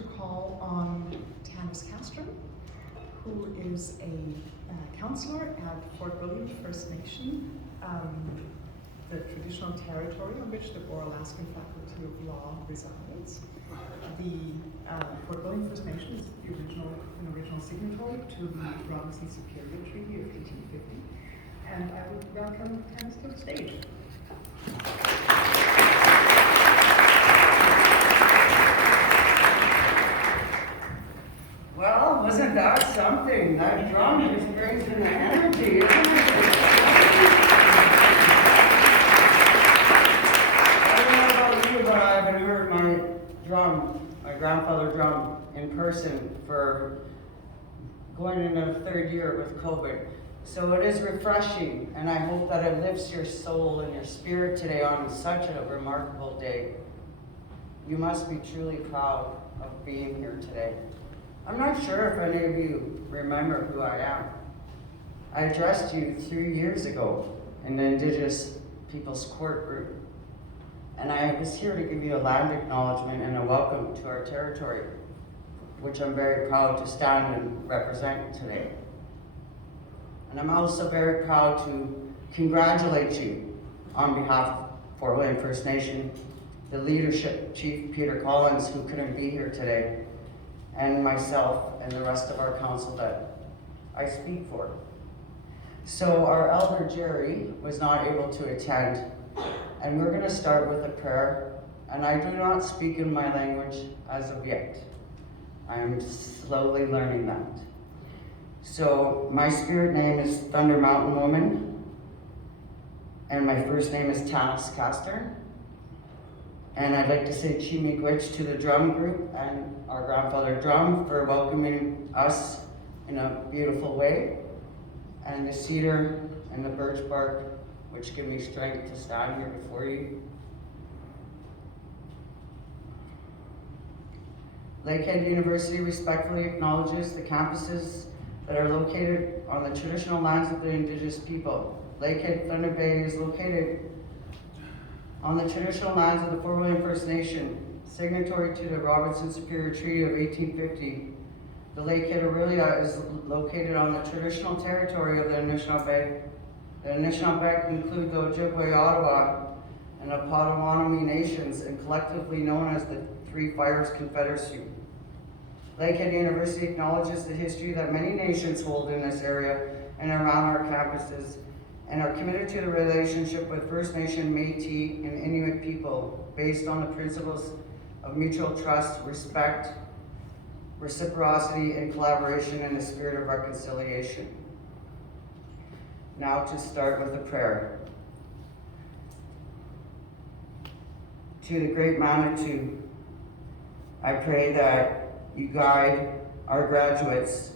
to call on Tanis Castro, who is a counselor at Fort William First Nation, the traditional territory on which the Bora Law School Faculty of Law resides. The Fort William First Nation is an original signatory to the Robinson Superior Treaty of 1850. And I would welcome Tanis to the stage. Well, wasn't that something? That drum just brings in the energy, isn't it? I don't know about you, but I haven't heard my grandfather drum in person for going into the third year with COVID. So it is refreshing, and I hope that it lifts your soul and your spirit today on such a remarkable day. You must be truly proud of being here today. I'm not sure if any of you remember who I am. I addressed you 3 years ago in the Indigenous Peoples Court group, and I was here to give you a land acknowledgement and a welcome to our territory, which I'm very proud to stand and represent today. And I'm also very proud to congratulate you on behalf of Fort William First Nation, the leadership, Chief Peter Collins, who couldn't be here today, and myself and the rest of our council that I speak for. So our elder Jerry was not able to attend, and we're going to start with a prayer, and I do not speak in my language as of yet. I am slowly learning that. So my spirit name is Thunder Mountain Woman, and my first name is Tanis Castro. And I'd like to say Chi-miigwech to the drum group and our grandfather drum for welcoming us in a beautiful way, and the cedar and the birch bark, which give me strength to stand here before you. Lakehead University respectfully acknowledges the campuses that are located on the traditional lands of the Indigenous people. Lakehead Thunder Bay is located on the traditional lands of the Fort William First Nation, signatory to the Robinson Superior Treaty of 1850. The Lakehead Aurelia is located on the traditional territory of the Anishinaabe. The Anishinaabe include the Ojibwe, Ottawa, and the Potawatomi nations, and collectively known as the Three Fires Confederacy. Lakehead University acknowledges the history that many nations hold in this area and around our campuses, and are committed to the relationship with First Nation, Métis, and Inuit people based on the principles of mutual trust, respect, reciprocity, and collaboration in the spirit of reconciliation. Now to start with a prayer. To the great Manitou, I pray that you guide our graduates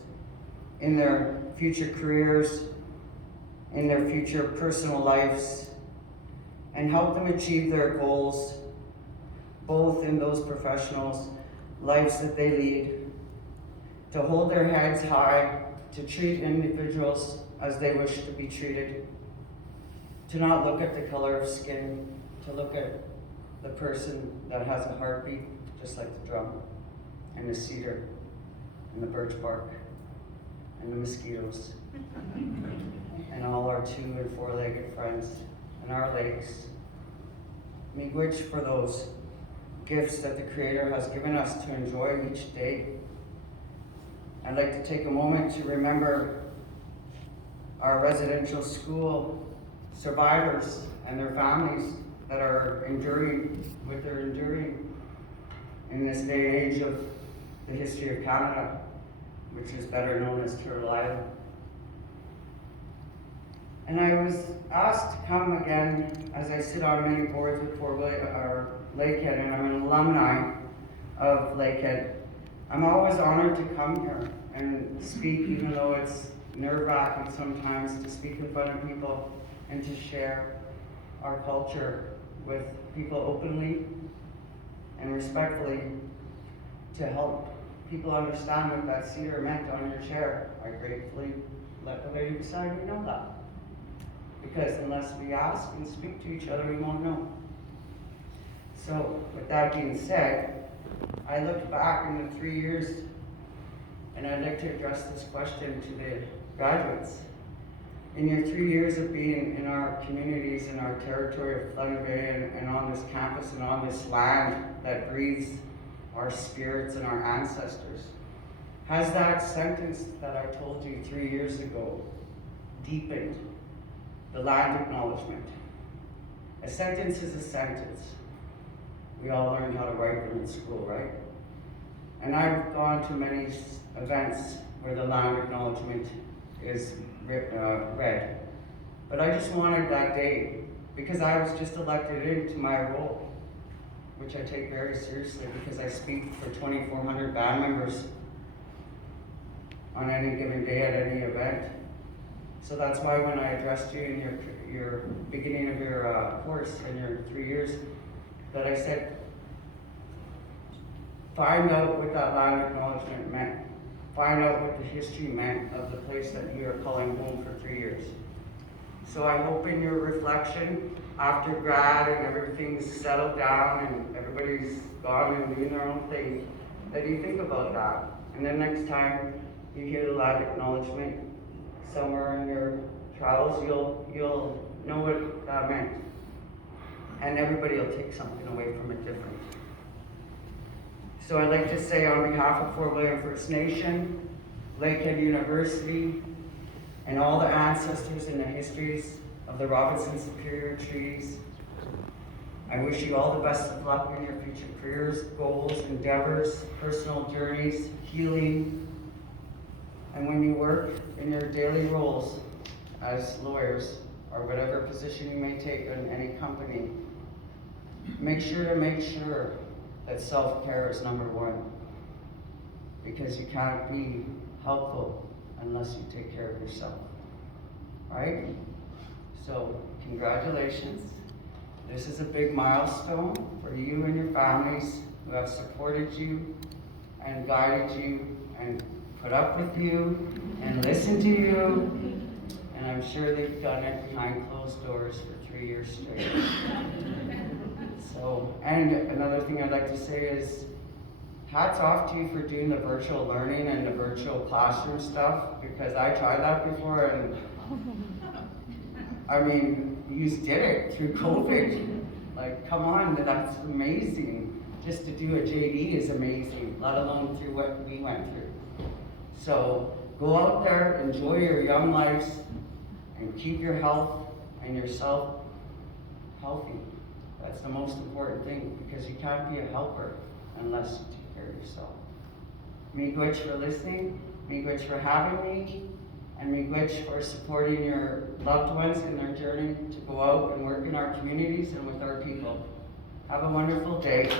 in their future careers, in their future personal lives, and help them achieve their goals, both in those professionals' lives that they lead, to hold their heads high, to treat individuals as they wish to be treated, to not look at the color of skin, to look at the person that has a heartbeat, just like the drum, and the cedar, and the birch bark, and the mosquitoes, and all our 2- and 4-legged friends, and our lakes. Miigwech for those gifts that the Creator has given us to enjoy each day. I'd like to take a moment to remember our residential school survivors and their families that are enduring in this day and age of the history of Canada, which is better known as Turtle Island. And I was asked to come again, as I sit on many boards with Fort William, or Lakehead, and I'm an alumni of Lakehead. I'm always honored to come here and speak, even though it's nerve-wracking sometimes to speak in front of people and to share our culture with people openly and respectfully, to help people understand what that cedar meant on your chair. I gratefully let the lady beside me know that. Because unless we ask and speak to each other, we won't know. So, with that being said, I look back in the 3 years, and I'd like to address this question to the graduates. In your 3 years of being in our communities, in our territory of Thunder Bay, and on this campus and on this land that breathes our spirits and our ancestors, has that sentence that I told you 3 years ago deepened the land acknowledgement? A sentence is a sentence. We all learned how to write them in school, right? And I've gone to many events where the land acknowledgement is read. But I just wanted that day, because I was just elected into my role, which I take very seriously because I speak for 2,400 band members on any given day at any event. So that's why when I addressed you in your beginning of your course in your 3 years, that I said, find out what that land acknowledgement meant. Find out what the history meant of the place that you are calling home for 3 years. So I hope in your reflection, after grad and everything's settled down and everybody's gone and doing their own thing, that you think about that. And then next time you hear the land acknowledgement somewhere in your travels, you'll know what that meant. And everybody will take something away from it different. So I'd like to say on behalf of Fort William First Nation, Lakehead University, and all the ancestors and the histories of the Robinson Superior Treaties, I wish you all the best of luck in your future careers, goals, endeavors, personal journeys, healing, and when you work in your daily roles as lawyers or whatever position you may take in any company, make sure that self-care is number one, because you can't be helpful unless you take care of yourself, right? So congratulations. This is a big milestone for you and your families who have supported you and guided you and put up with you and listened to you. And I'm sure they've done it behind closed doors for 3 years straight. So, and another thing I'd like to say is, hats off to you for doing the virtual learning and the virtual classroom stuff, because I tried that before and I mean, you did it through COVID. Like, come on, that's amazing. Just to do a JD is amazing, let alone through what we went through. So go out there, enjoy your young lives, and keep your health and yourself healthy. That's the most important thing, because you can't be a helper unless you take care of yourself. Miigwech for listening, miigwech for having me, and miigwech for supporting your loved ones in their journey to go out and work in our communities and with our people. Have a wonderful day.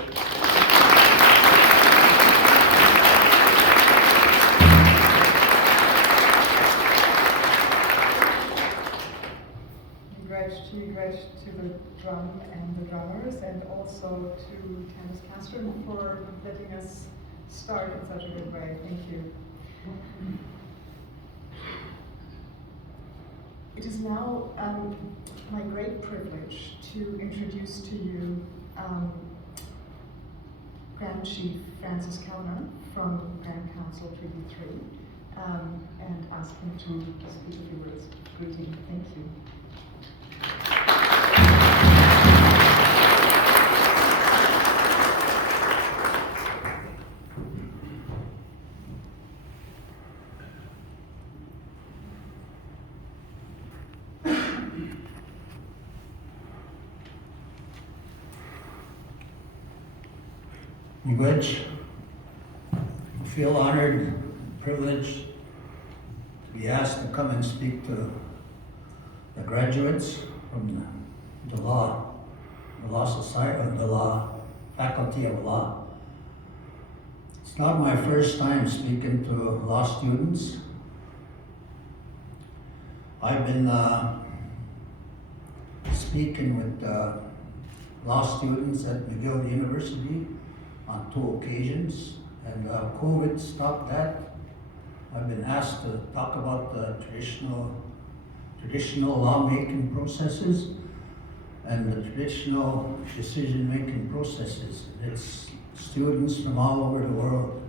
Miigwech to the drum and the drummers, and also to Candace Castron for letting us start in such a good way. Thank you. It is now my great privilege to introduce to you Grand Chief Francis Kellner from Grand Council Treaty 3, and ask him to speak a few words of greeting. Thank you. Miigwech, I feel honored, privileged to be asked to come and speak to the graduates from the law society, the law faculty of law. It's not my first time speaking to law students. I've been speaking with law students at McGill University on 2 occasions, and COVID stopped that. I've been asked to talk about the traditional lawmaking processes and the traditional decision-making processes. It's students from all over the world.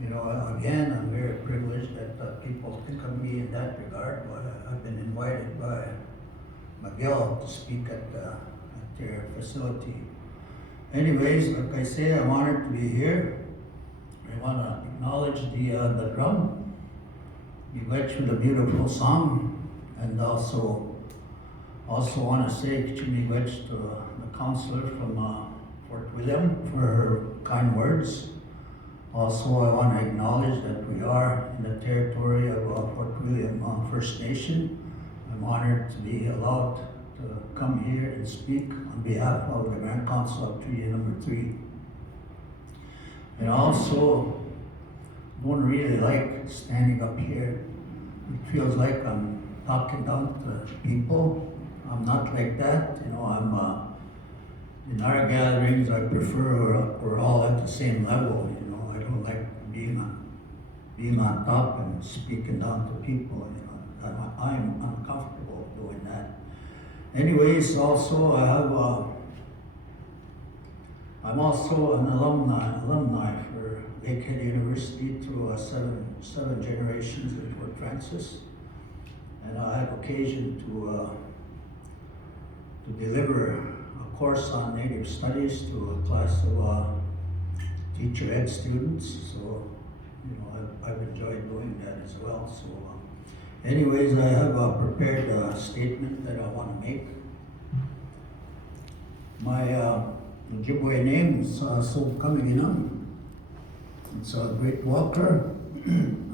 You know, again, I'm very privileged that people think of me in that regard, but I've been invited by McGill to speak at their facility. Anyways, like I say, I'm honored to be here. I want to acknowledge the drum. You went with a beautiful song, and also want to say Kichimi Wetch to the counselor from Fort William for her kind words. Also, I want to acknowledge that we are in the territory of Fort William First Nation. I'm honored to be allowed to come here and speak on behalf of the Grand Council of Treaty Number 3. And also, don't really like standing up here. It feels like I'm talking down to people. I'm not like that, you know. In our gatherings, I prefer we're all at the same level. You know, I don't like being on top and speaking down to people. You know, I'm uncomfortable doing that. Anyways, also I'm also an alumni for Lakehead University through seven generations in Fort Francis, and I had occasion to deliver a course on Native Studies to a class of teacher ed students. So, you know, I've enjoyed doing that as well. So, anyways, I have prepared a statement that I want to make. My Ojibwe name is So Kamiginam. It's a great walker.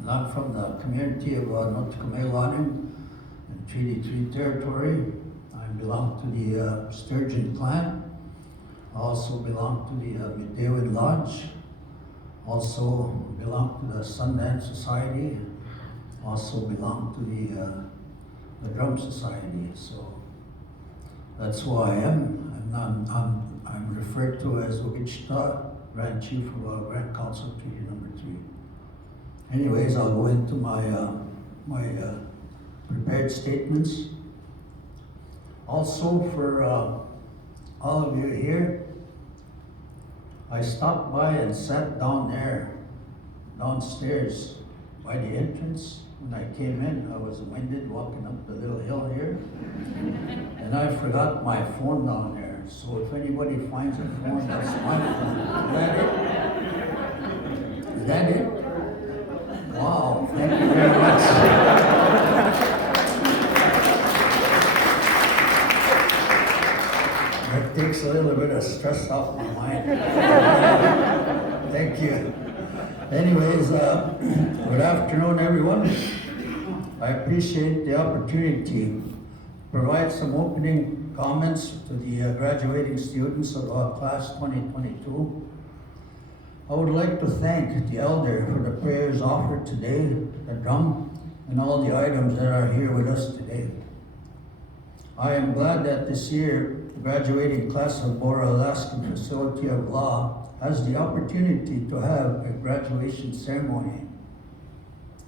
I'm from the community of Notkamaelanin in Treaty 3 territory. I belong to the Sturgeon clan. I also belong to the Medewin Lodge. Also belong to the Sundance Society. Also belong to the Drum Society. So that's who I am. I'm referred to as Wichita, Grand Chief of Grand Council Treaty Number 3. Anyways, I'll go into my prepared statements. Also, for all of you here, I stopped by and sat downstairs by the entrance. When I came in, I was winded walking up the little hill here, and I forgot my phone down there. So if anybody finds a phone, that's my phone. Is that it? Wow, thank you very much. That takes a little bit of stress off my mind. Thank you. Anyways, good afternoon, everyone. I appreciate the opportunity to provide some opening comments to the graduating students of class 2022. I would like to thank the elder for the prayers offered today, the drum, and all the items that are here with us today. I am glad that this year, the graduating class of Bora Law School Faculty of Law has the opportunity to have a graduation ceremony.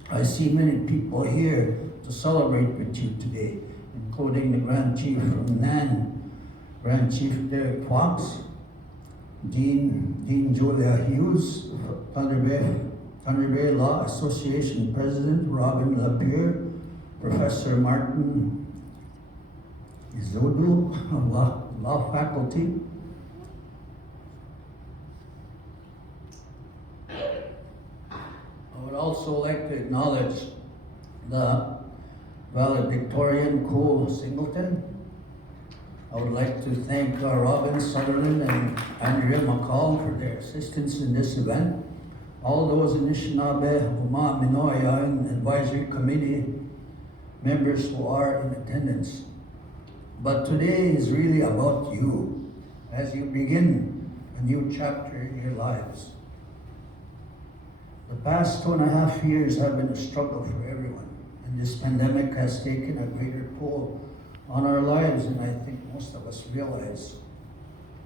I see many people here to celebrate with you today, including the Grand Chief from Nan, Grand Chief Derek Fox, Dean Julia Hughes, Thunder Bay Law Association President Robin Lapierre, Professor Martin Izodu of Law Faculty, I would also like to acknowledge the valedictorian Cole Singleton. I would like to thank Robin Sutherland and Andrea McCall for their assistance in this event. All those Anishinaabe, Uma Minoya, and Advisory Committee members who are in attendance. But today is really about you as you begin a new chapter in your lives. The past 2.5 years have been a struggle for everyone, and this pandemic has taken a greater toll on our lives than I think most of us realize.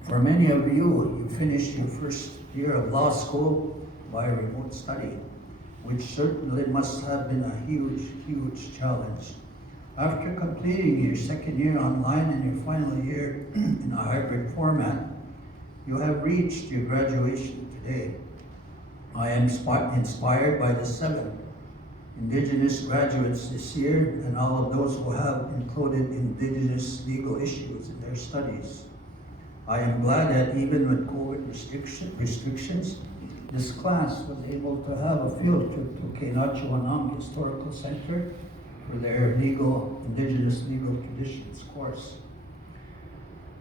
For many of you, you finished your first year of law school by remote study, which certainly must have been a huge challenge. After completing your second year online and your final year in a hybrid format, You have reached your graduation today. I am inspired by the 7 Indigenous graduates this year and all of those who have included Indigenous legal issues in their studies. I am glad that even with COVID restrictions, this class was able to have a field trip to Kenachuanam Historical Center for their Indigenous legal traditions course.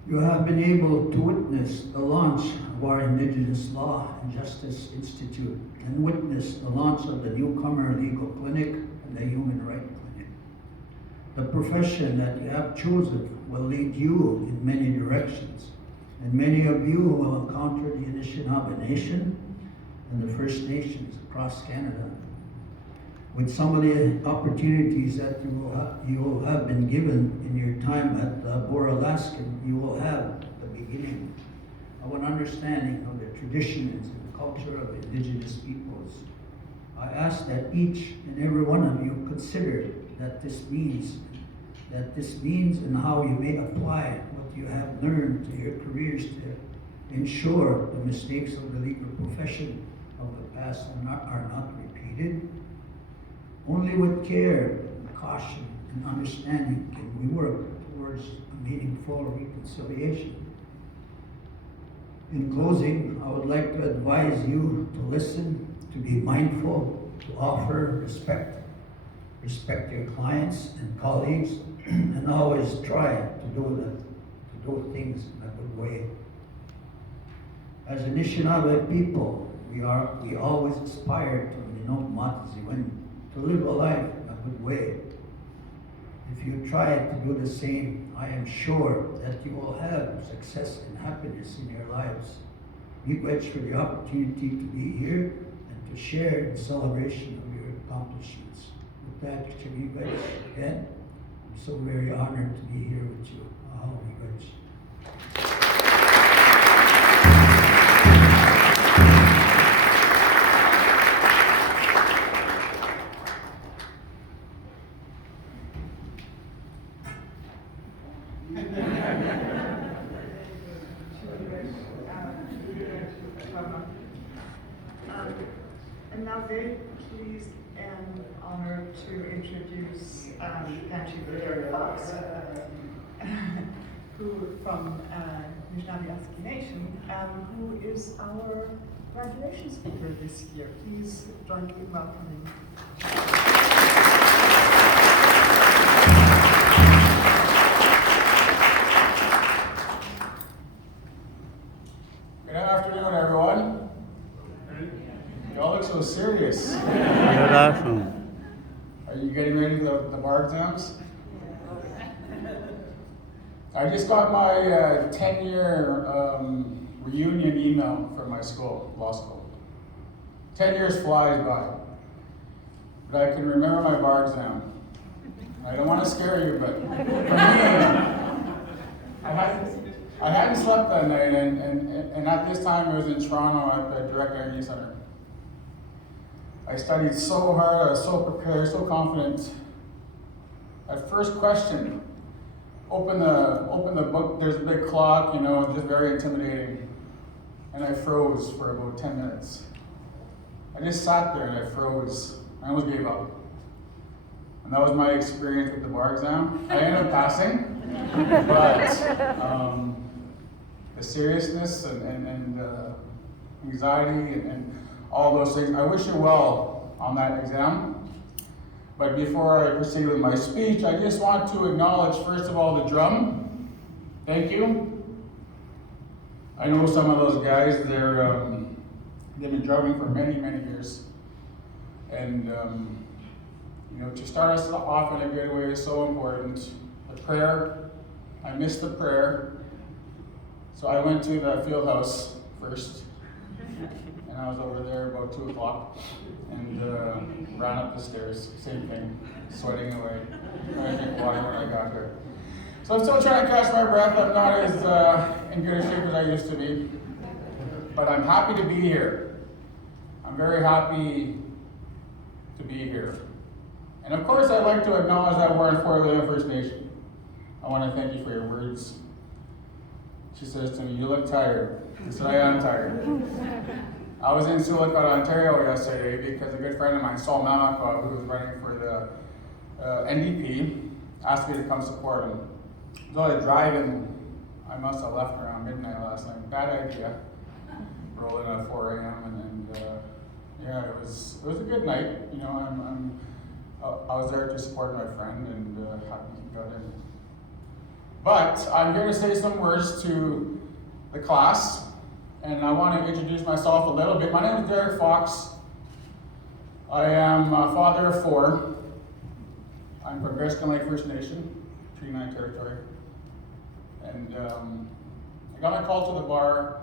You have been able to witness the launch of our Indigenous Law and Justice Institute and witness the launch of the Newcomer Legal Clinic and the Human Rights Clinic. The profession that you have chosen will lead you in many directions, and many of you will encounter the Anishinaabe Nation and the First Nations across Canada. With some of the opportunities that you will have been given in your time at Bora Law School, you will have the beginning of an understanding of the traditions and the culture of Indigenous peoples. I ask that each and every one of you consider that this means and how you may apply what you have learned to your careers to ensure the mistakes of the legal profession of the past are not repeated. Only with care, caution, and understanding can we work towards a meaningful reconciliation. In closing, I would like to advise you to listen, to be mindful, to offer respect your clients and colleagues, and always try to do things in a good way. As Anishinaabe people, we always aspire to live a life in a good way. If you try to do the same, I am sure that you will have success and happiness in your lives. Miigwech for the opportunity to be here and to share in celebration of your accomplishments. With that, miigwech again. I'm so very honored to be here with you. Miigwech. I'm now very pleased and honored to introduce Panchi Fox, who from Anishinaabe Nation, who is our graduation speaker this year. Please join me in welcoming. Good afternoon, everyone. You all look so serious. Good afternoon. Are you getting ready for the bar exams? I just got my 10-year reunion email from my school, law school. 10 years flies by, but I can remember my bar exam. I don't want to scare you, but for me, I hadn't slept that night, and at this time it was in Toronto at the Direct Energy Center. I studied so hard, I was so prepared, so confident. At first question, open the book, there's a big clock, just very intimidating. And I froze for about 10 minutes. I just sat there and I froze. I almost gave up. And that was my experience with the bar exam. I ended up passing, but the seriousness and anxiety and all those things, I wish you well on that exam. But before I proceed with my speech, I just want to acknowledge, first of all, the drum. Thank you. I know some of those guys, they've been drumming for many, many years. And to start us off in a good way is so important. The prayer, I missed the prayer. So I went to the field house first. And I was over there about 2 o'clock and ran up the stairs, same thing, sweating away. I drank water when I got there. So I'm still trying to catch my breath. I'm not as in good a shape as I used to be. But I'm happy to be here. I'm very happy to be here. And of course, I'd like to acknowledge that we're in Fort William First Nation. I want to thank you for your words. She says to me, "You look tired." So I am tired. I was in Silicon, Ontario yesterday because a good friend of mine, Saul Mamaka, who was running for the NDP, asked me to come support him. So I was driving, I must have left around midnight last night. Bad idea. Rolling at 4 a.m. and yeah, it was a good night. You know, I was there to support my friend and happy he got in. But I'm here to say some words to the class, and I want to introduce myself a little bit. My name is Derek Fox. I am a father of 4. I'm from Bearskin Lake First Nation, Treaty 9 territory. And I got my call to the bar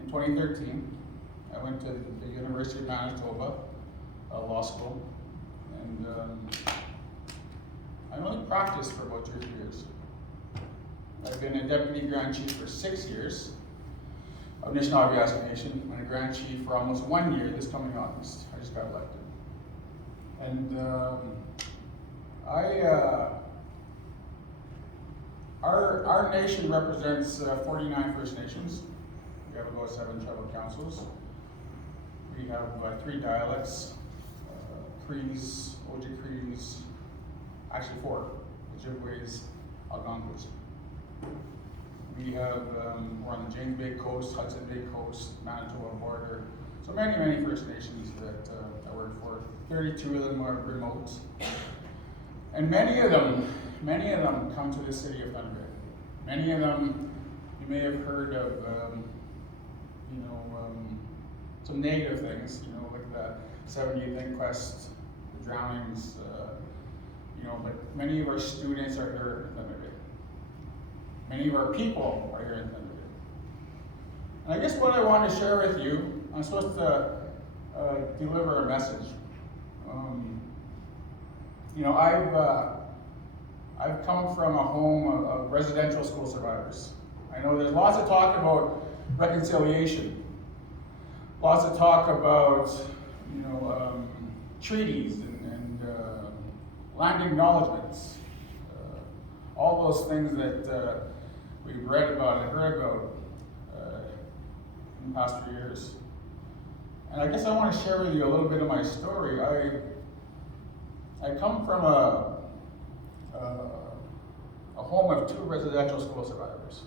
in 2013. I went to the University of Manitoba Law School, and I only practiced for about 2 or 3 years. I've been a deputy Grand Chief for 6 years of Anishinaabe Nation, and a Grand Chief for almost 1 year this coming August. I just got elected. And our nation represents 49 First Nations. We have about 7 tribal councils. We have 3 dialects, Crees, Ojibwe-Crees, actually 4, Ojibways, Algonquins. We have, we're on the James Bay Coast, Hudson Bay Coast, Manitoba border. So many First Nations that I work for. 32 of them are remote. And many of them come to the city of Thunder Bay. Many of them, you may have heard of, some negative things, like the 70th inquest, the drownings, but many of our students are here in Thunder Bay. Many of our people are here in Thunder Bay. And I guess what I want to share with you, I'm supposed to deliver a message. I've come from a home of residential school survivors. I know there's lots of talk about reconciliation, lots of talk about treaties and land acknowledgements, all those things that we've read about and heard about in the past few years. And I guess I want to share with you a little bit of my story. I come from a home of 2 residential school survivors.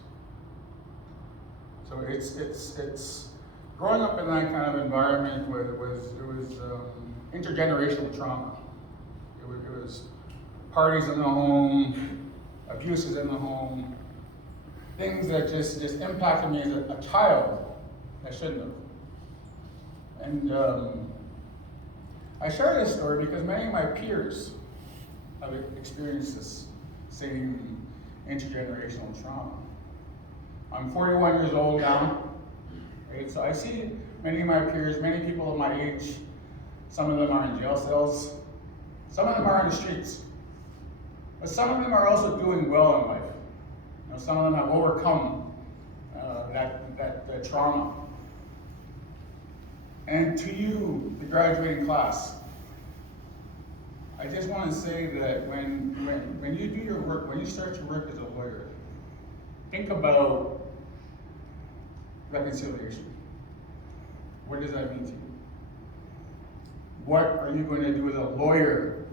So it's growing up in that kind of environment was intergenerational trauma. It was parties in the home, abuses in the home, things that just impacted me as a child that shouldn't have. And I share this story because many of my peers have experienced this same intergenerational trauma. I'm 41 years old now, right? So I see many of my peers, many people of my age. Some of them are in jail cells, some of them are on the streets, but some of them are also doing well in life. Some of them have overcome that trauma. And to you, the graduating class, I just want to say that when you do your work, when you start your work as a lawyer, think about reconciliation. What does that mean to you? What are you going to do as a lawyer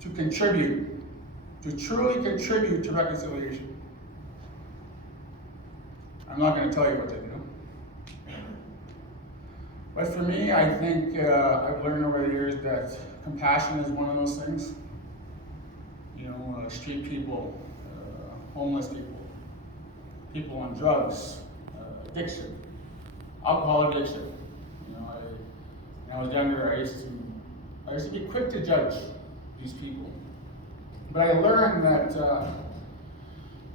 to contribute, to truly contribute to reconciliation? I'm not going to tell you what to do. But for me, I think I've learned over the years that compassion is one of those things. Street people, homeless people, people on drugs, addiction, alcohol addiction. When I was younger, I used to be quick to judge these people. But I learned that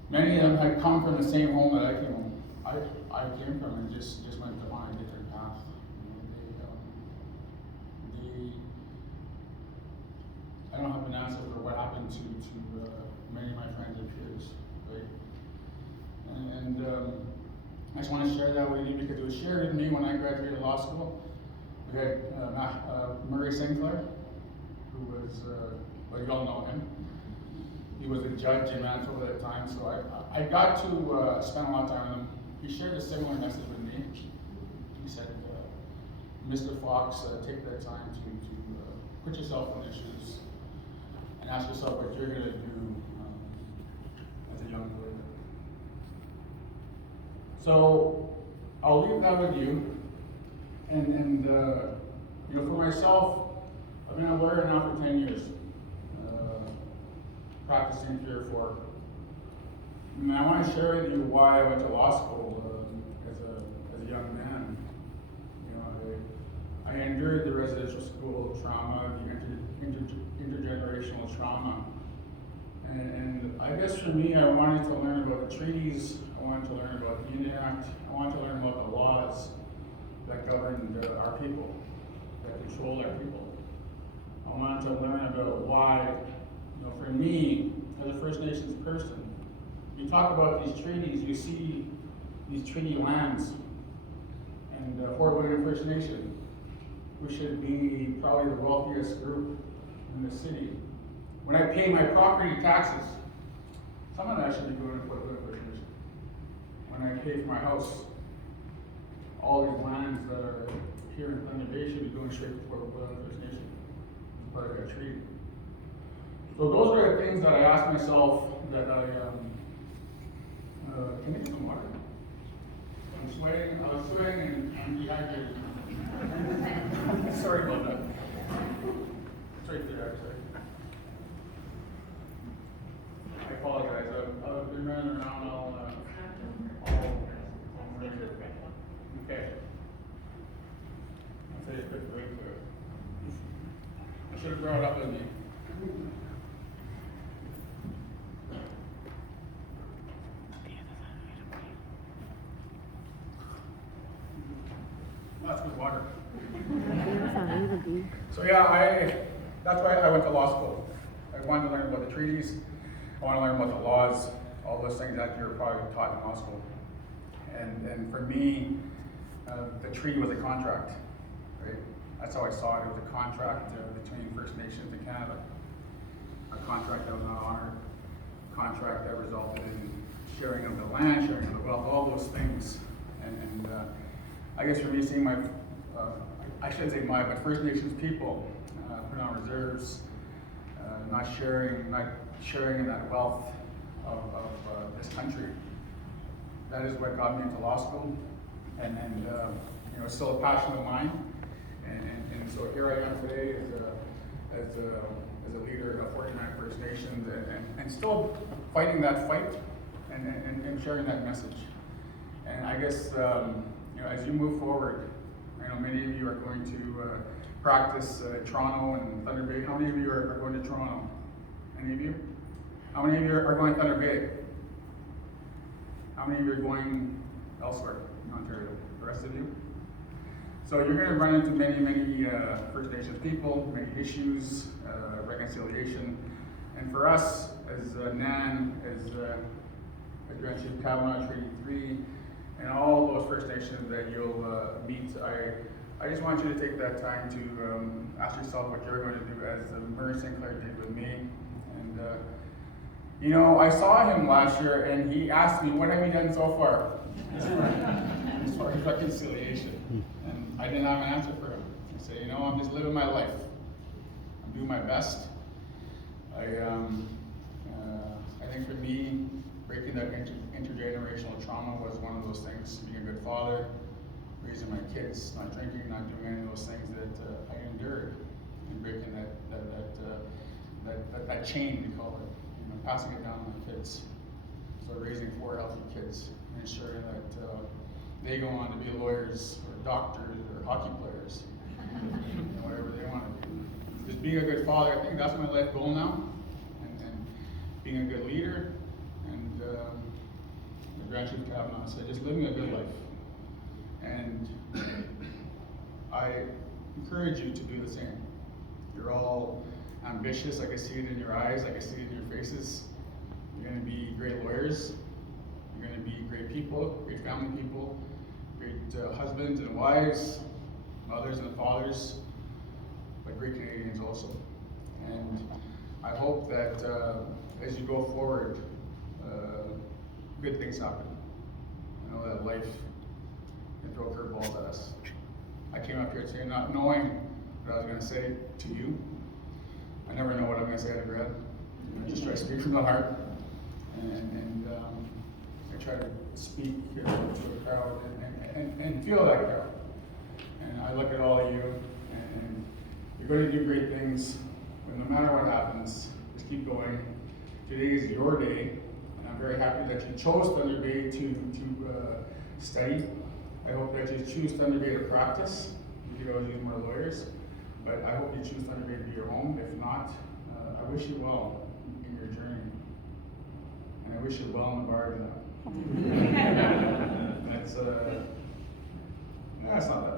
many of them had come from the same home that I came from, and just went on a different path. I don't have an answer for what happened to many of my friends and peers, right? And I just want to share that with you because it was shared with me when I graduated law school. We had Murray Sinclair, who was, well, you all know him. He was a judge in Manitoba at the time, so I got to spend a lot of time with him. he shared a similar message with me. He said, Mr. Fox, take that time to put yourself in their shoes and ask yourself what you're going to do as a young lawyer. So I'll leave that with you. And you know, for myself, I've been a lawyer now for 10 years, practicing 3 or 4. And I want to share with you why I went to law school as a young man. You know, I endured the residential school trauma, the intergenerational trauma. And I guess for me, I wanted to learn about the treaties, I wanted to learn about the Union Act, I wanted to learn about the laws that govern our people, that control our people. I wanted to learn about why, you know, for me, as a First Nations person, you talk about these treaties, you see these treaty lands, and Fort William First Nation, we should be probably the wealthiest group in the city. When I pay my property taxes, some of that should be going to Fort William First Nation. When I pay for my house, all these lands that are here in Thunder Bay should be going straight to Fort William First Nation as part of that treaty. So those are the things that I asked myself that I, can I get some water? I'm sweating, I was sweating and I'm dehydrated. Sorry about that. It's right there, actually. I apologize, I've been running around all morning. Okay. I'll take a quick break there. I should have brought it up with me. That's good water. So yeah, that's why I went to law school. I wanted to learn about the treaties. I want to learn about the laws, all those things that you're probably taught in law school. And for me, the treaty was a contract, right? That's how I saw it. It was a contract between First Nations and Canada. A contract that was not honored. A contract that resulted in sharing of the land, sharing of the wealth, all those things. And I guess for me, seeing my, I shouldn't say my, but First Nations people put on reserves, not sharing in that wealth of this country. That is what got me into law school, and you know, still a passion of mine. And so here I am today as a leader of 49 First Nations, and still fighting that fight and sharing that message. And I guess you know, as you move forward, I know many of you are going to practice Toronto and Thunder Bay. How many of you are going to Toronto? Any of you? How many of you are going to Thunder Bay? How many of you are going elsewhere in Ontario? The rest of you? So you're going to run into many First Nations people, many issues, reconciliation. And for us, as NAN, as Grand Chief Kavanaugh, Treaty 3, and all those First Nations that you'll meet, I just want you to take that time to ask yourself what you're going to do as Murray Sinclair did with me. And you know, I saw him last year and he asked me, what have you done so far? As far as reconciliation. And I didn't have an answer for him. I said, you know, I'm just living my life. I'm doing my best. I think for me, breaking that intergenerational trauma was one of those things. Being a good father, raising my kids, not drinking, not doing any of those things that I endured, and breaking that chain, we call it, you know, passing it down to my kids. So raising 4 healthy kids, and ensuring that they go on to be lawyers or doctors or hockey players, you know, whatever they want to do. Just being a good father, I think that's my life goal now, and being a good leader, and the Grand Chief Kavanaugh said, just living a good life. And I encourage you to do the same. You're all ambitious, I can see it in your eyes, I can see it in your faces. You're going to be great lawyers, you're going to be great people, great family people, great husbands and wives, mothers and fathers, but great Canadians also. And I hope that as you go forward, good things happen. You know that life can throw curveballs at us. I came up here today not knowing what I was going to say to you. I never know what I'm going to say out of breath. I just try to speak from the heart, and I try to speak to a crowd and feel that crowd. And I look at all of you, and you're going to do great things. But no matter what happens, just keep going. Today is your day, and I'm very happy that you chose Thunder Bay to study. I hope that you choose Thunder Bay to practice. You could always use more lawyers, but I hope you choose Thunder Bay to be your home. If not, I wish you well in your journey, and I wish you well in the bar exam. That's not that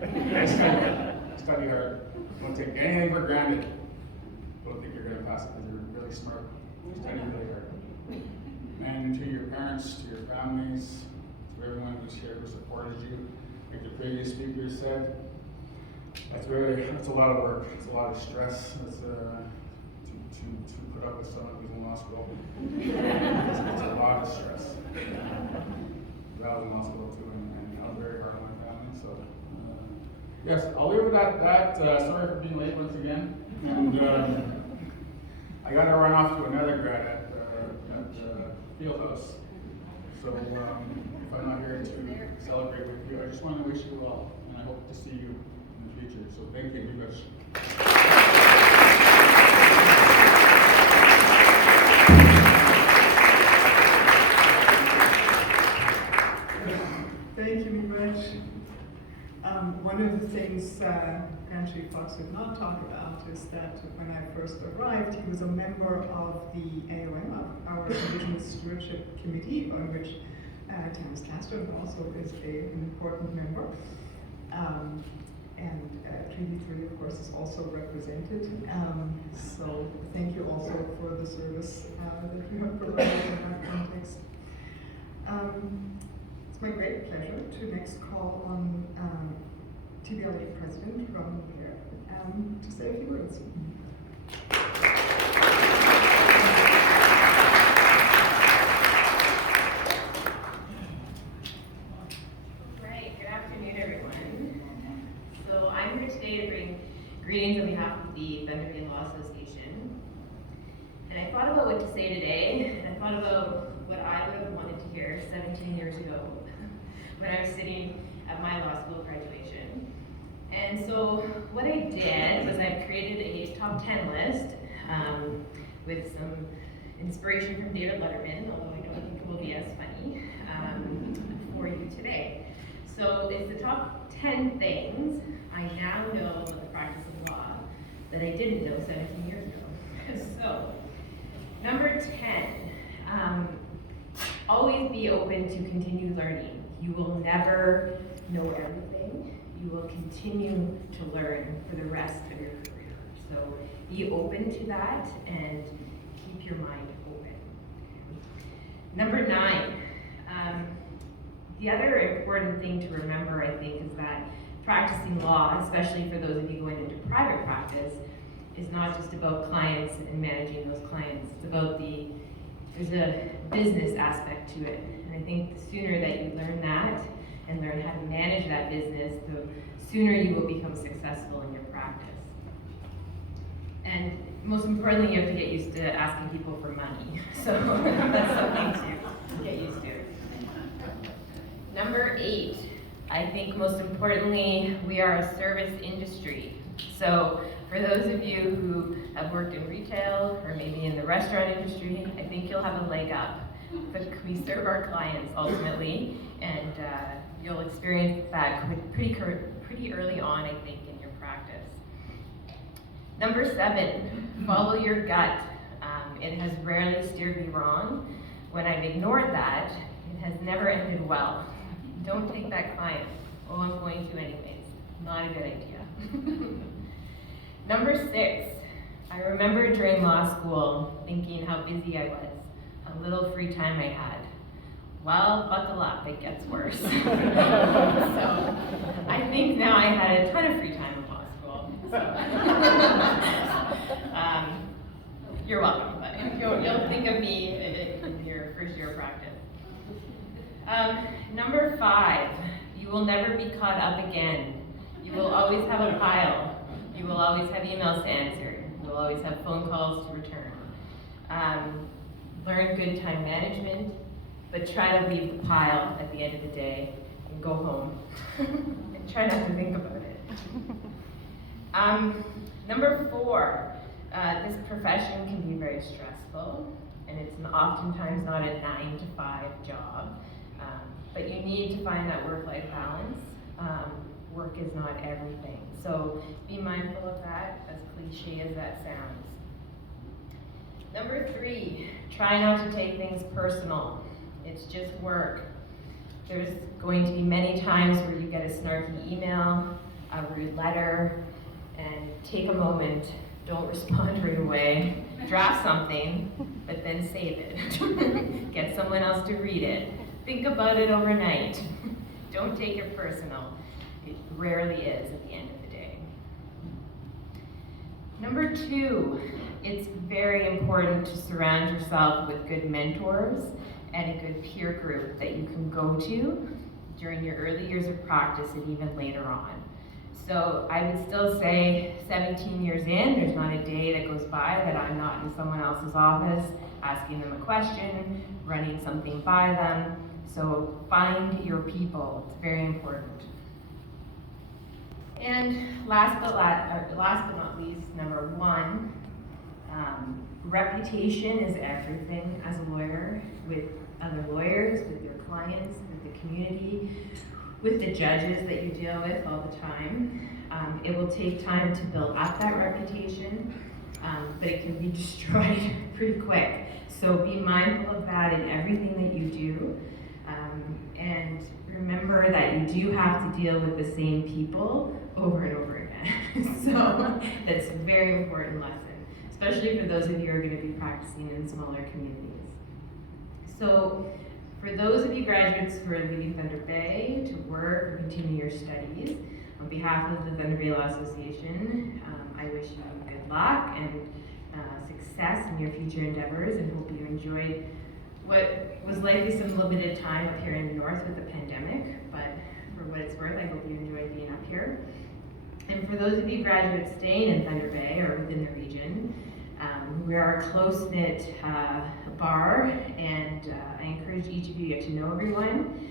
bad. Study hard. Don't take anything for granted. Don't think you're going to pass it because you're really smart. Study really hard. And to your parents, to your families, to everyone who's here who supported you, like the previous speaker said, that's a lot of work. It's a lot of stress. It's to put up with someone who's in law school. It's a lot of stress. I was in law school too, and I was very hard on my family. So yes, I'll leave it at that. Sorry for being late once again. And I got to run off to another grad at Fieldhouse. So if I'm not here to celebrate with you, I just want to wish you well, and I hope to see you in the future. So thank you, Lucas. Thank you, Miigwech. One of the things Grand Chief Fox did not talk about is that when I first arrived, he was a member of the AOM, of our Indigenous Stewardship Committee, on which Thomas Castro also is an important member. And Treaty 3, of course, is also represented. So thank you also for the service that you have provided in that context. It's my great pleasure to next call on TBLA President Robin Pierre to say a few words. Right, good afternoon, everyone. So I'm here today to bring greetings on behalf of the Thunder Bay Law Association. And I thought about what to say today, and I thought about what I would have wanted to hear 17 years ago when I was sitting at my law school graduation. And so what I did was I created a top 10 list with some inspiration from David Letterman, although I don't think it will be as funny, for you today. So it's the top 10 things I now know about the practice of law that I didn't know 17 years ago. So, number 10, always be open to continued learning. You will never know everything. You will continue to learn for the rest of your career. So be open to that and keep your mind open. Number 9, the other important thing to remember, I think, is that practicing law, especially for those of you going into private practice, is not just about clients and managing those clients. It's about there's a business aspect to it. And I think the sooner that you learn that and learn how to manage that business, the sooner you will become successful in your practice. And most importantly, you have to get used to asking people for money. So that's something to get used to. Number 8, I think most importantly, we are a service industry. So for those of you who have worked in retail or maybe in the restaurant industry, I think you'll have a leg up. But we serve our clients ultimately, and you'll experience that pretty early on, I think, in your practice. Number 7, follow your gut. It has rarely steered me wrong. When I've ignored that, it has never ended well. Don't take that client. Oh, I'm going to anyways. Not a good idea. Number 6, I remember during law school thinking how busy I was, how little free time I had. Well, buckle up, it gets worse. So I think now I had a ton of free time in law school. So. You're welcome, but you'll think of me in your first year of practice. Number 5, you will never be caught up again. You will always have a pile. You will always have emails to answer. You will always have phone calls to return. Learn good time management, but try to leave the pile at the end of the day and go home. And try not to think about it. Number 4, this profession can be very stressful, and it's oftentimes not a 9 to 5 job. But you need to find that work-life balance. Work is not everything. So be mindful of that, as cliche as that sounds. Number 3, try not to take things personal. It's just work. There's going to be many times where you get a snarky email, a rude letter, and take a moment. Don't respond right away. Draft something, but then save it. Get someone else to read it. Think about it overnight. Don't take it personal. It rarely is at the end of the day. Number 2, it's very important to surround yourself with good mentors and a good peer group that you can go to during your early years of practice and even later on. So I would still say 17 years in, there's not a day that goes by that I'm not in someone else's office asking them a question, running something by them. So find your people, it's very important. And last but not least, number 1, reputation is everything as a lawyer, with other lawyers, with your clients, with the community, with the judges that you deal with all the time. It will take time to build up that reputation, but it can be destroyed pretty quick. So be mindful of that in everything that you do. And remember that you do have to deal with the same people over and over again. So that's a very important lesson, especially for those of you who are going to be practicing in smaller communities. So for those of you graduates who are leaving Thunder Bay to work or continue your studies, on behalf of the Thunder Bay Law Association, I wish you good luck and success in your future endeavors, and hope you enjoyed what was likely some limited time up here in the north with the pandemic, but for what it's worth, I hope you enjoyed being up here. And for those of you graduates staying in Thunder Bay or within the region, we are a close-knit bar, and I encourage each of you to get to know everyone.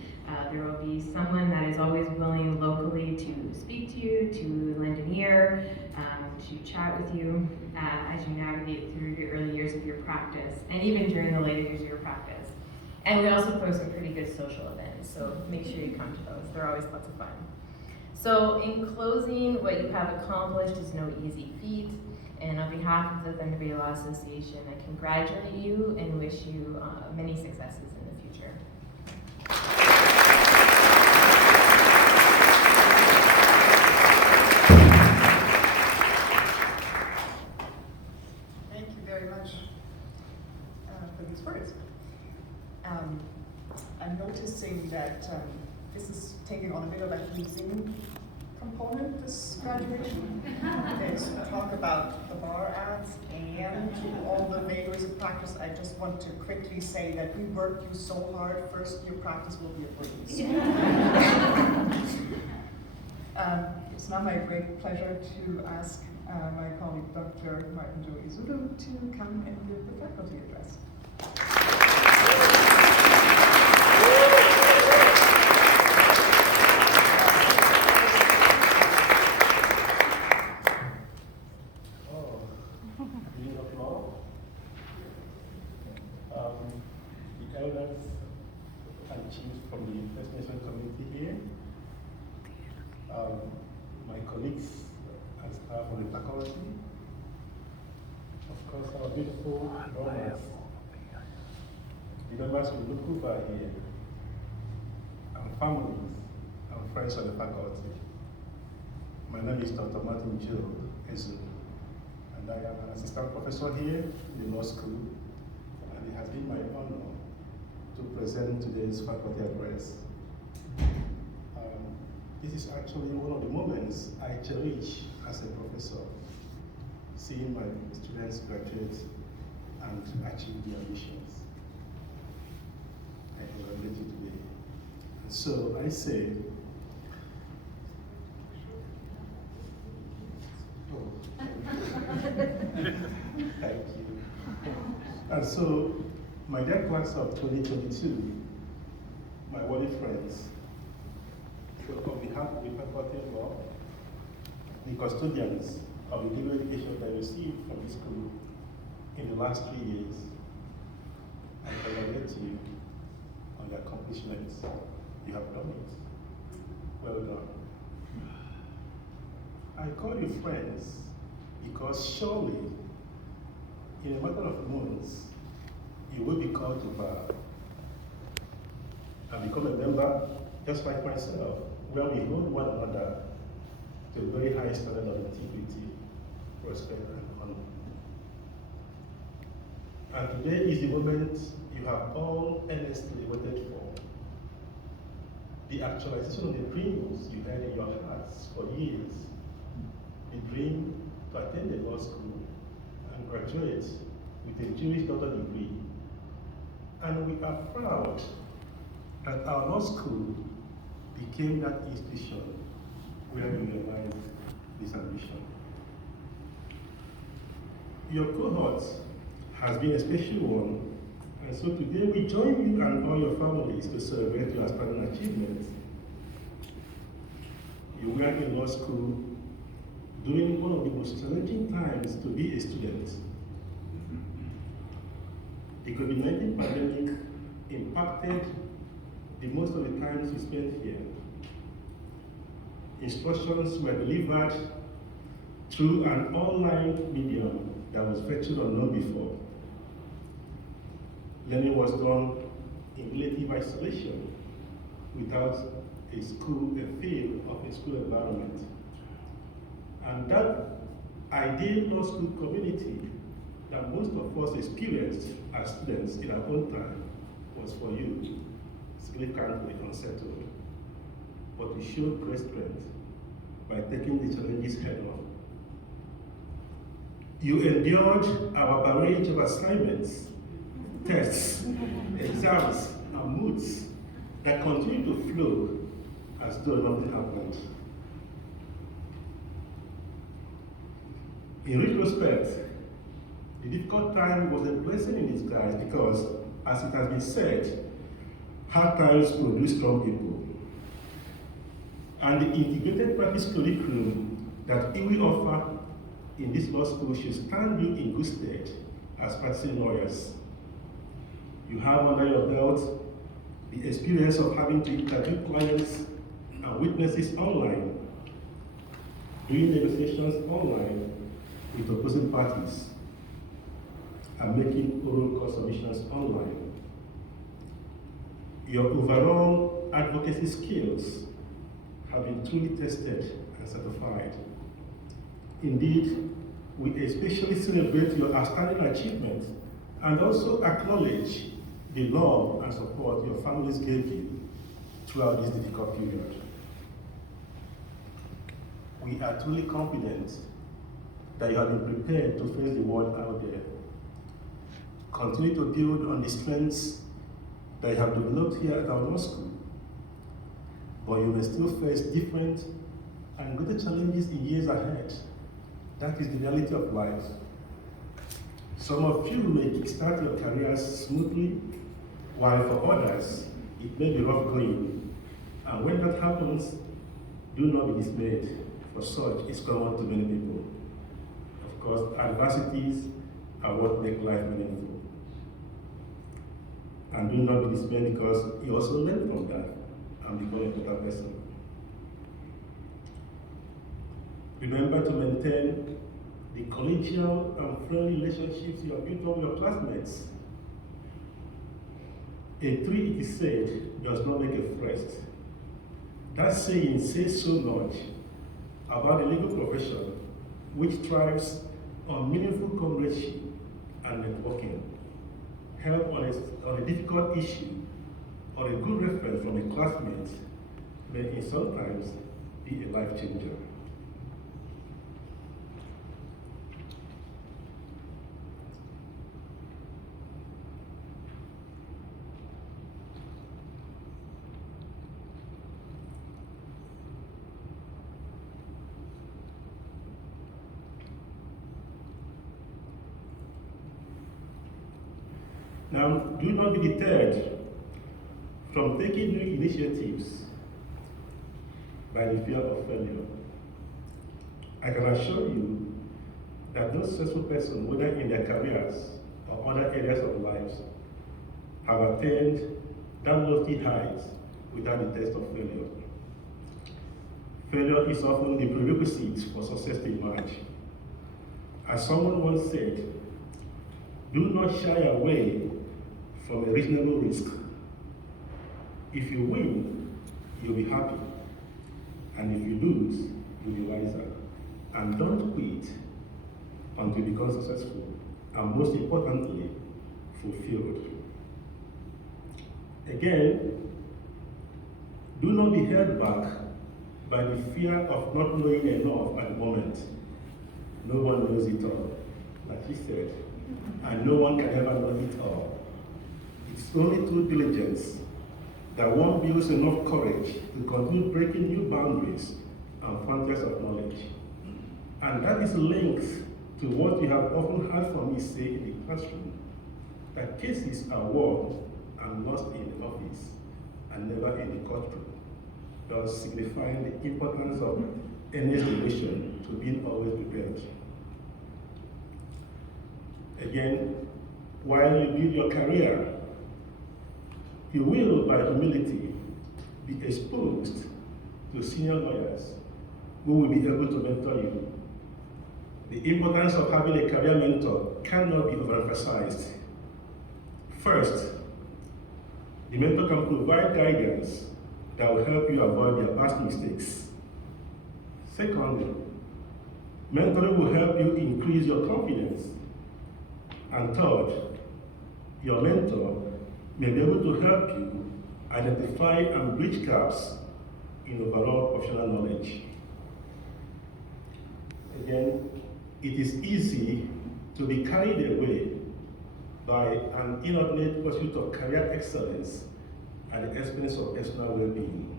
There will be someone that is always willing locally to speak to you, to lend an ear, to chat with you as you navigate through the early years of your practice, and even during the later years of your practice. And we also throw some pretty good social events, so make sure you come to those. They're always lots of fun. So in closing, what you have accomplished is no easy feat, and on behalf of the Thunder Bay Law Association, I congratulate you and wish you many successes in the future. Thank you very much for these words. I'm noticing that this is taking on a bit of a hazing component, this graduation. There's talk about the bar ads and all the vagaries of practice. I just want to quickly say that we worked you so hard, first year practice will be a breeze. It's now my great pleasure to ask my colleague, Dr. Martin Joey Zulu, to come and give the faculty address. The elders and chiefs from the First Nation community here, my colleagues and staff from the faculty, of course our beautiful donors, the members of the local bar here, and families and friends of the faculty. My name is Dr. Martin Joe Ezu, and I am an assistant professor here in the law school, and it has been my honor to present today's faculty address. This is actually one of the moments I cherish as a professor, seeing my students graduate and achieve their ambitions. I congratulate you today. So I say, thank you. And so, my dear class of 2022, my worthy friends, so on behalf of the faculty of law, the custodians of the legal education that I received from this school in the last 3 years, I congratulate you on the accomplishments. You have done it. Well done. I call you friends because surely, in a matter of months, you will be called to bar and become a member, just like myself, where we hold one another to a very high standard of integrity, respect, and honor. And today is the moment you have all earnestly waited for. The actualization of the dreams you had in your hearts for years. The dream to attend a law school and graduate with a Jewish doctor degree. And we are proud that our law school became that institution where we realized this ambition. Your cohort has been a special one, and so today we join you and all your families to celebrate your outstanding achievements. You were in law school during one of the most challenging times to be a student. The COVID-19 pandemic impacted the most of the times you spent here. Instructions were delivered through an online medium that was virtually unknown before. Learning was done in relative isolation without a feel of a school environment. And that ideal law school community that most of us experienced as students in our own time was for you, significantly unsettled. But you showed great strength by taking the challenges head on. You endured our barrage of assignments, tests, exams, and moods that continue to flow as though nothing happened. In retrospect, the difficult time was a blessing in disguise because, as it has been said, hard times produce strong people. And the integrated practice curriculum that we offer in this law school should stand you in good stead as practicing lawyers. You have under your belt the experience of having to interview clients and witnesses online, doing negotiations online with opposing parties, and making oral court submissions online. Your overall advocacy skills have been truly tested and certified. Indeed, we especially celebrate your outstanding achievements and also acknowledge the love and support your families gave you throughout this difficult period. We are truly confident that you have been prepared to face the world out there. Continue to build on the strengths that you have developed here at our law school, but you may still face different and greater challenges in years ahead. That is the reality of life. Some of you may kickstart your careers smoothly, while for others, it may be rough going. And when that happens, do not be dismayed, for such is common to many people. Of course, adversities are what make life meaningful. And do not be dismayed because you also learn from that and become a better person. Remember to maintain the collegial and friendly relationships you have built up with your classmates. A tree, it is said, does not make a forest. That saying says so much about the legal profession, which thrives on meaningful comradeship and networking. Help on a difficult issue or a good reference from a classmate may sometimes be a life changer. Now, do not be deterred from taking new initiatives by the fear of failure. I can assure you that those successful persons, whether in their careers or other areas of lives, have attained that lofty heights without the test of failure. Failure is often the prerequisite for success to emerge. As someone once said, do not shy away from a reasonable risk. If you win, you'll be happy. And if you lose, you'll be wiser. And don't quit until you become successful. And most importantly, fulfilled. Again, do not be held back by the fear of not knowing enough at the moment. No one knows it all, like he said, and no one can ever know it all. It's only through diligence that one builds enough courage to continue breaking new boundaries and frontiers of knowledge. And that is linked to what you have often heard from me say in the classroom, that cases are won and lost in the office and never in the courtroom, thus signifying the importance of any situation to being always prepared. Again, while you build your career, you will, by humility, be exposed to senior lawyers who will be able to mentor you. The importance of having a career mentor cannot be overemphasized. First, the mentor can provide guidance that will help you avoid your past mistakes. Secondly, mentoring will help you increase your confidence. And third, your mentor may be able to help you identify and bridge gaps in overall professional knowledge. Again, it is easy to be carried away by an inordinate pursuit of career excellence at the expense of personal well-being.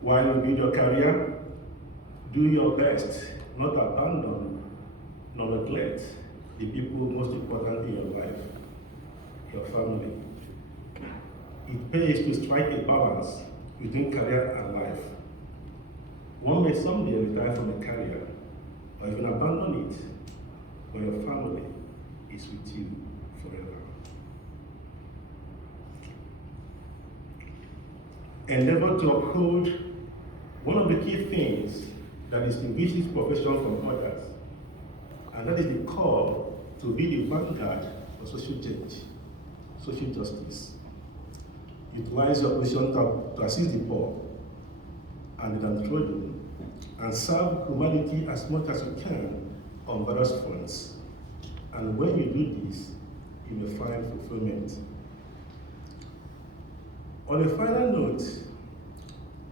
While you build your career, do your best, not abandon nor neglect the people most important in your life, your family. It pays to strike a balance between career and life. One may someday retire from a career, or even abandon it, but your family is with you forever. Endeavor to uphold one of the key things that distinguishes profession from others, and that is the call to be the vanguard for social change, social justice. Utilize your position to assist the poor and the downtrodden, and serve humanity as much as you can on various fronts. And when you do this, you may find fulfillment. On a final note,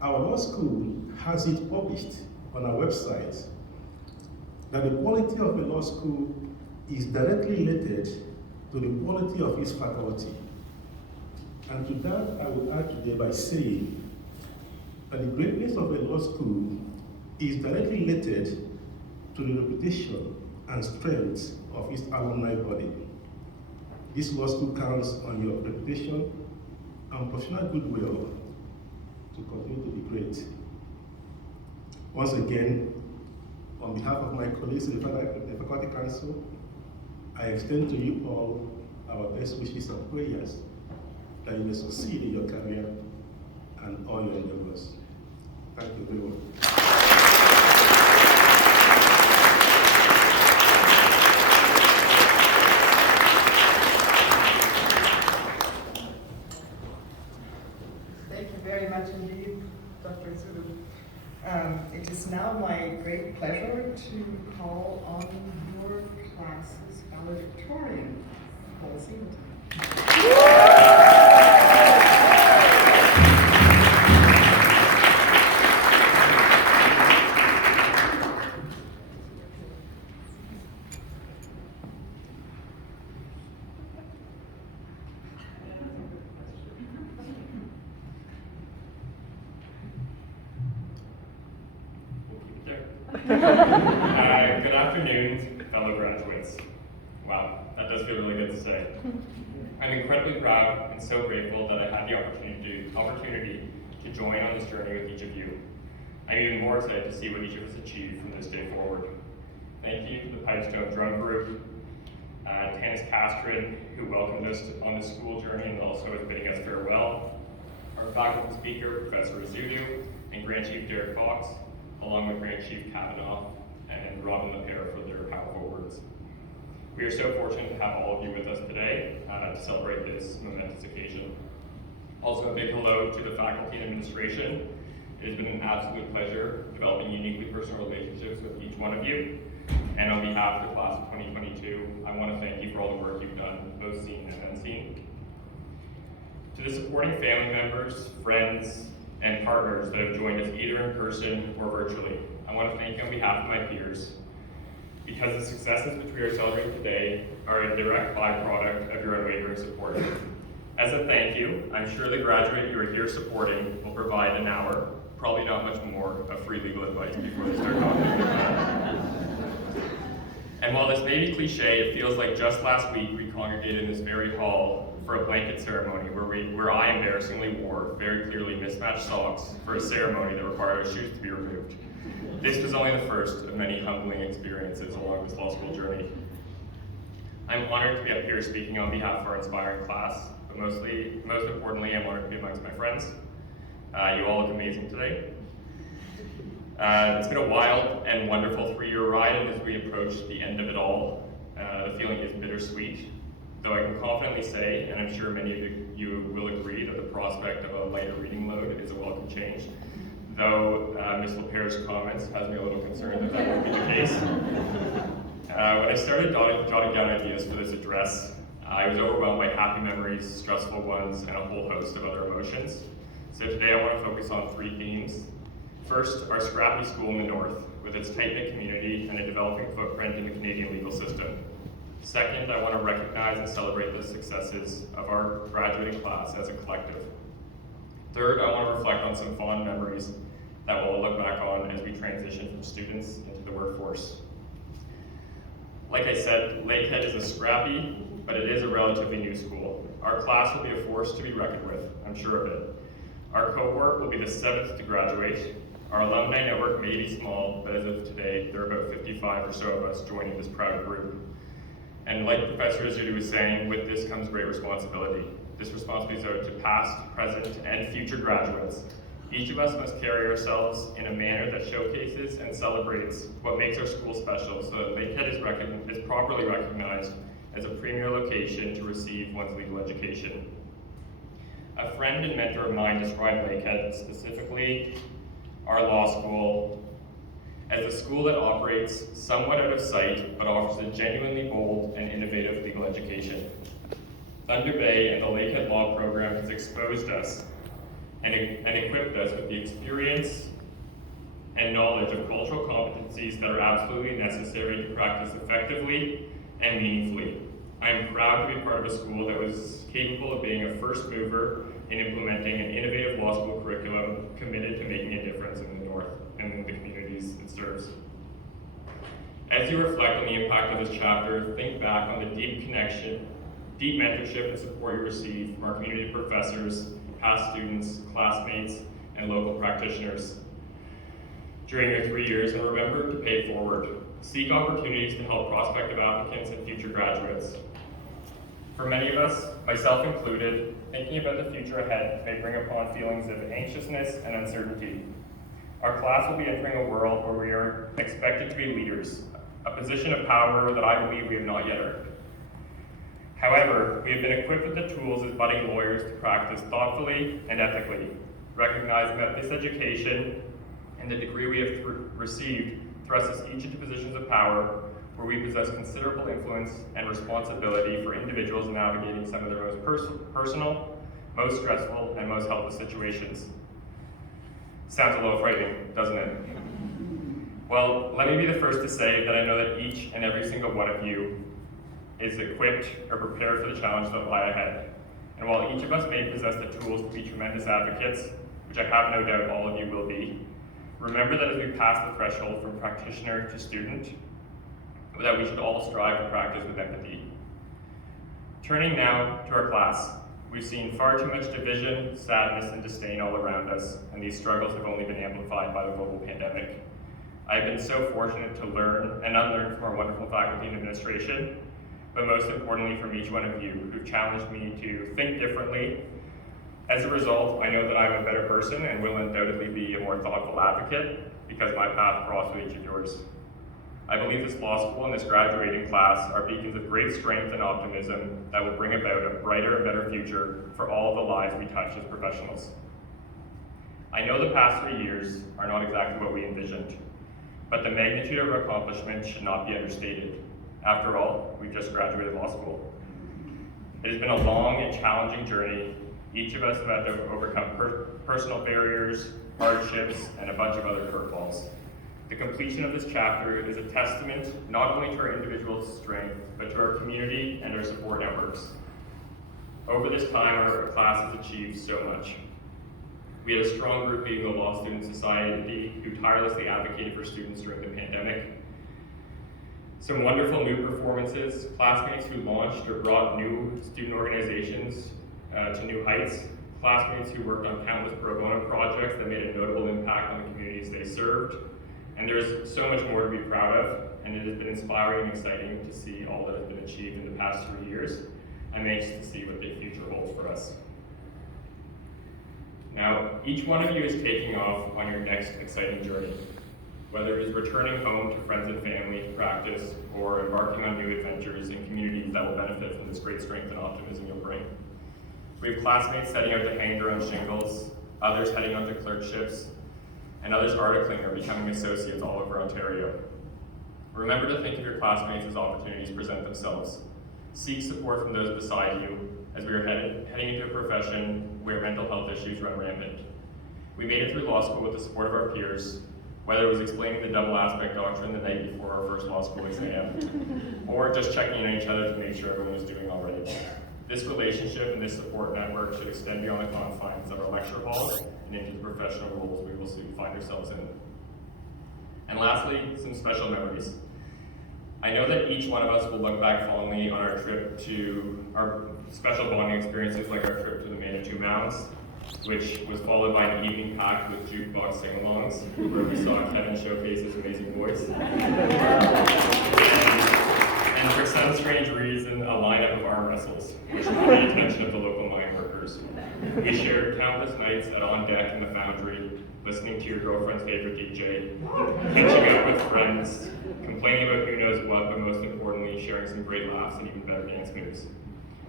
our law school has it published on our website that the quality of a law school is directly related to the quality of its faculty. And to that, I will add today by saying that the greatness of a law school is directly related to the reputation and strength of its alumni body. This law school counts on your reputation and professional goodwill to continue to be great. Once again, on behalf of my colleagues in the Faculty Council, I extend to you all our best wishes and prayers that you may succeed in your career and all your endeavors. Thank you very much. Thank you very much indeed, Dr. Zulu. It is now my great pleasure to call on your class's valedictorian, Paul Singleton. Good afternoon, fellow graduates. Wow, that does feel really good to say. I'm incredibly proud and so grateful that I had the opportunity to join on this journey with each of you. I'm even more excited to see what each of us achieve from this day forward. Thank you to the Pipestone Drum Group, Tanis Castrin, who welcomed us on this school journey and also is bidding us farewell, our faculty speaker, Professor Azudu, and Grant Chief Derek Fox, along with Grant Chief Kavanaugh and Robin LaPere for their powerful words. We are so fortunate to have all of you with us today to celebrate this momentous occasion. Also, a big hello to the faculty and administration. It has been an absolute pleasure developing uniquely personal relationships with each one of you. And on behalf of the class of 2022, I want to thank you for all the work you've done, both seen and unseen. To the supporting family members, friends, and partners that have joined us either in person or virtually, I want to thank you on behalf of my peers, because the successes which we are celebrating today are a direct byproduct of your unwavering support. As a thank you, I'm sure the graduate you are here supporting will provide an hour, probably not much more, of free legal advice before they start talking. And while this may be cliche, it feels like just last week we congregated in this very hall for a blanket ceremony where I embarrassingly wore very clearly mismatched socks for a ceremony that required our shoes to be removed. This was only the first of many humbling experiences along this law school journey. I'm honored to be up here speaking on behalf of our inspiring class, but most importantly, I'm honored to be amongst my friends. You all look amazing today. It's been a wild and wonderful 3-year ride, and as we approach the end of it all, the feeling is bittersweet. Though I can confidently say, and I'm sure many of you will agree, that the prospect of a lighter reading load is a welcome change. Though Ms. LaPere's comments has me a little concerned that that won't be the case. When I started jotting down ideas for this address, I was overwhelmed by happy memories, stressful ones, and a whole host of other emotions. So today I want to focus on 3 themes. First, our scrappy school in the north, with its tight-knit community and a developing footprint in the Canadian legal system. Second, I want to recognize and celebrate the successes of our graduating class as a collective. Third, I want to reflect on some fond memories that we'll look back on as we transition from students into the workforce. Like I said, Lakehead is a scrappy, but it is a relatively new school. Our class will be a force to be reckoned with, I'm sure of it. Our cohort will be the 7th to graduate. Our alumni network may be small, but as of today, there are about 55 or so of us joining this proud group. And like Professor Azudu was saying, with this comes great responsibility. This responsibility is owed to past, present, and future graduates. Each of us must carry ourselves in a manner that showcases and celebrates what makes our school special, so that Lakehead is properly recognized as a premier location to receive one's legal education. A friend and mentor of mine described Lakehead, specifically our law school, as a school that operates somewhat out of sight, but offers a genuinely bold and innovative legal education. Thunder Bay and the Lakehead Law Program has exposed us and equipped us with the experience and knowledge of cultural competencies that are absolutely necessary to practice effectively and meaningfully. I am proud to be part of a school that was capable of being a first mover in implementing an innovative law school curriculum committed to making a difference in the North and in the communities it serves. As you reflect on the impact of this chapter, think back on the deep connection, deep mentorship and support you receive from our community professors, past students, classmates, and local practitioners during your 3 years, and remember to pay forward. Seek opportunities to help prospective applicants and future graduates. For many of us, myself included, thinking about the future ahead may bring upon feelings of anxiousness and uncertainty. Our class will be entering a world where we are expected to be leaders, a position of power that I believe we have not yet earned. However, we have been equipped with the tools as budding lawyers to practice thoughtfully and ethically, recognizing that this education and the degree we have received thrusts us each into positions of power where we possess considerable influence and responsibility for individuals navigating some of their most personal, most stressful, and most helpless situations. Sounds a little frightening, doesn't it? Well, let me be the first to say that I know that each and every single one of you is equipped or prepared for the challenges that lie ahead. And while each of us may possess the tools to be tremendous advocates, which I have no doubt all of you will be, remember that as we pass the threshold from practitioner to student, that we should all strive to practice with empathy. Turning now to our class, we've seen far too much division, sadness, and disdain all around us, and these struggles have only been amplified by the global pandemic. I've been so fortunate to learn and unlearn from our wonderful faculty and administration, but most importantly from each one of you who've challenged me to think differently. As a result, I know that I'm a better person and will undoubtedly be a more thoughtful advocate because my path crossed with each of yours. I believe this law school and this graduating class are beacons of great strength and optimism that will bring about a brighter and better future for all of the lives we touch as professionals. I know the past 3 years are not exactly what we envisioned, but the magnitude of our accomplishment should not be understated. After all, we've just graduated law school. It has been a long and challenging journey. Each of us have had to overcome personal barriers, hardships, and a bunch of other curveballs. The completion of this chapter is a testament not only to our individual strength, but to our community and our support networks. Over this time, our class has achieved so much. We had a strong group leading the Law Student Society who tirelessly advocated for students during the pandemic. Some wonderful new performances, classmates who launched or brought new student organizations to new heights, classmates who worked on countless pro bono projects that made a notable impact on the communities they served. And there's so much more to be proud of, and it has been inspiring and exciting to see all that has been achieved in the past 3 years. I'm anxious to see what the future holds for us. Now, each one of you is taking off on your next exciting journey, whether it is returning home to friends and family to practice or embarking on new adventures in communities that will benefit from this great strength and optimism you'll bring. We have classmates setting out to hang their own shingles, others heading on to clerkships, and others articling or becoming associates all over Ontario. Remember to think of your classmates as opportunities present themselves. Seek support from those beside you as we are heading into a profession where mental health issues run rampant. We made it through law school with the support of our peers, whether it was explaining the double aspect doctrine the night before our first law school exam, or just checking in on each other to make sure everyone was doing all right. This relationship and this support network should extend beyond the confines of our lecture halls and into the professional roles we will soon find ourselves in. And lastly, some special memories. I know that each one of us will look back fondly on our trip to our special bonding experiences like our trip to the Manitou Mounds, which was followed by an evening packed with jukebox sing-alongs, where we saw Kevin showcase his amazing voice. And for some strange reason, a lineup of arm wrestles, which drew the attention of the local mine workers. We shared countless nights at On Deck in the Foundry, listening to your girlfriend's favorite DJ, catching up with friends, complaining about who knows what, but most importantly, sharing some great laughs and even better dance moves.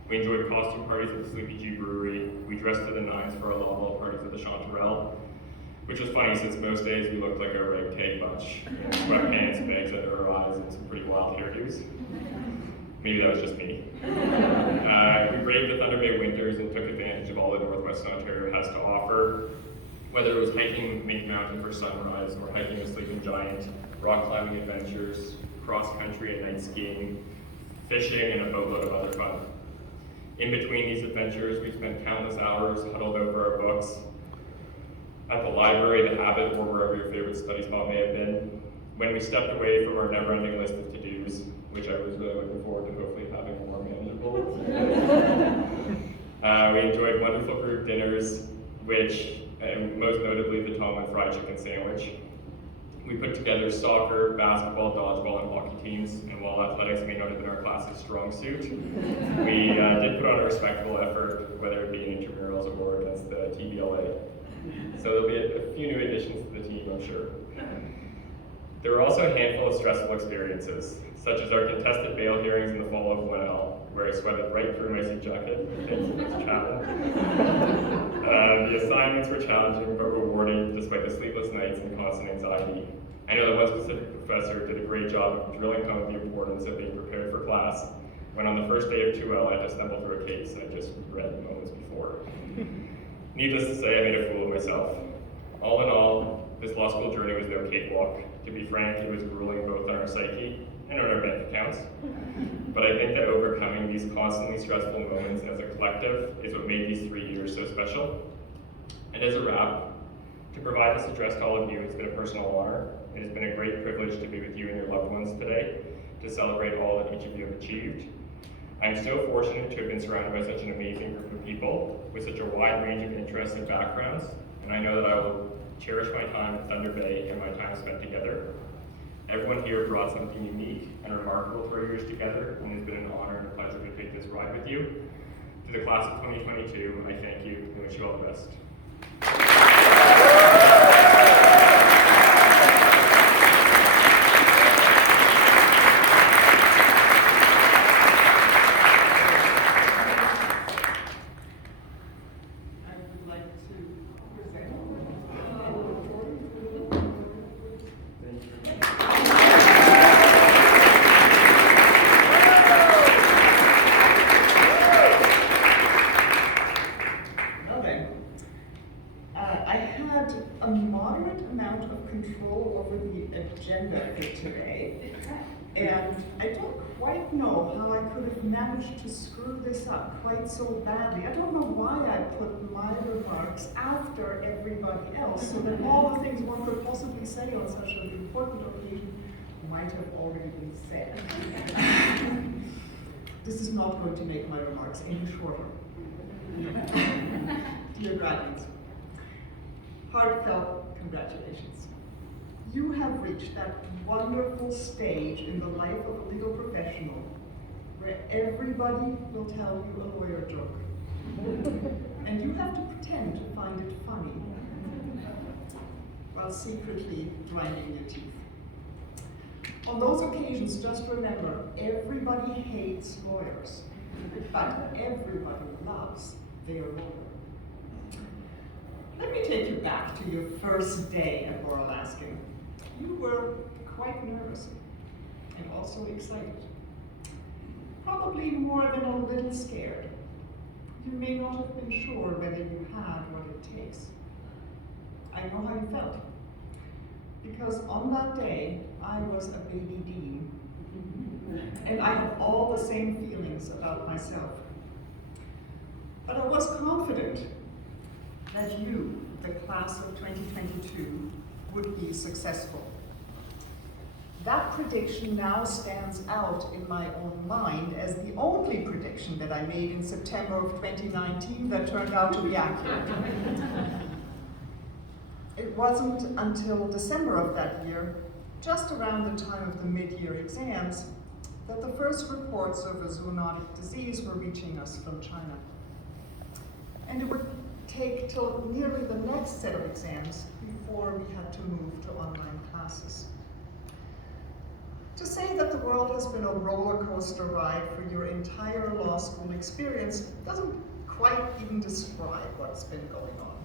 We enjoyed costume parties at the Sleepy G Brewery. We dressed to the nines for our law ball parties at the Chanterelle, which was funny since most days we looked like a ragtag bunch, sweatpants, bags under our eyes, and some pretty wild hairdos. Maybe that was just me. We braved the Thunder Bay winters and took advantage of all that Northwestern Ontario has to offer, whether it was hiking Mink Mountain for sunrise or hiking the Sleeping Giant, rock climbing adventures, cross-country and night skiing, fishing, and a boatload of other fun. In between these adventures, we spent countless hours huddled over our books, at the library, the Abbott, or wherever your favorite study spot may have been. When we stepped away from our never-ending list of to-dos, which I was really looking forward to hopefully having more manageable. We enjoyed wonderful group dinners, which, most notably, the Tom and Fried Chicken Sandwich. We put together soccer, basketball, dodgeball, and hockey teams, and while athletics may not have been our class's strong suit, we did put on a respectable effort, whether it be in intramurals or against the TBLA. So there'll be a few new additions to the team, I'm sure. There were also a handful of stressful experiences, such as our contested bail hearings in the fall of 1L, where I sweated right through my suit jacket. The assignments were challenging but rewarding despite the sleepless nights and constant anxiety. I know that one specific professor did a great job of drilling home the importance of being prepared for class, when on the first day of 2L I just stumbled through a case I just read moments before. Needless to say, I made a fool of myself. All in all, this law school journey was no cakewalk. To be frank, it was grueling both on our psyche and on our bank accounts. But I think that overcoming these constantly stressful moments as a collective is what made these 3 years so special. And as a wrap, to provide this address to all of you, it's been a personal honor. It has been a great privilege to be with you and your loved ones today. to celebrate all that each of you have achieved. I'm so fortunate to have been surrounded by such an amazing group of people with such a wide range of interests and backgrounds, and I know that I will cherish my time at Thunder Bay and my time spent together. Everyone here brought something unique and remarkable to our years together, and it's been an honor and a pleasure to take this ride with you. To the class of 2022, I thank you and wish you all the best. Agenda for today, and I don't quite know how I could have managed to screw this up quite so badly. I don't know why I put my remarks after everybody else, so that all the things one could possibly say on such an important occasion might have already been said. This is not going to make my remarks any shorter. Dear graduates, heartfelt congratulations. You have reached that wonderful stage in the life of a legal professional where everybody will tell you a lawyer joke. And you have to pretend to find it funny while secretly grinding your teeth. On those occasions, just remember, everybody hates lawyers, but everybody loves their lawyer. Let me take you back to your first day at Bora Law School. You were quite nervous and also excited. Probably more than a little scared. You may not have been sure whether you had what it takes. I know how you felt. Because on that day, I was a baby dean. And I had all the same feelings about myself. But I was confident that you, the class of 2022, would be successful. That prediction now stands out in my own mind as the only prediction that I made in September of 2019 that turned out to be accurate. It wasn't until December of that year, just around the time of the mid-year exams, that the first reports of a zoonotic disease were reaching us from China. And it would take till nearly the next set of exams before we had to move to online classes. To say that the world has been a roller coaster ride for your entire law school experience doesn't quite even describe what's been going on.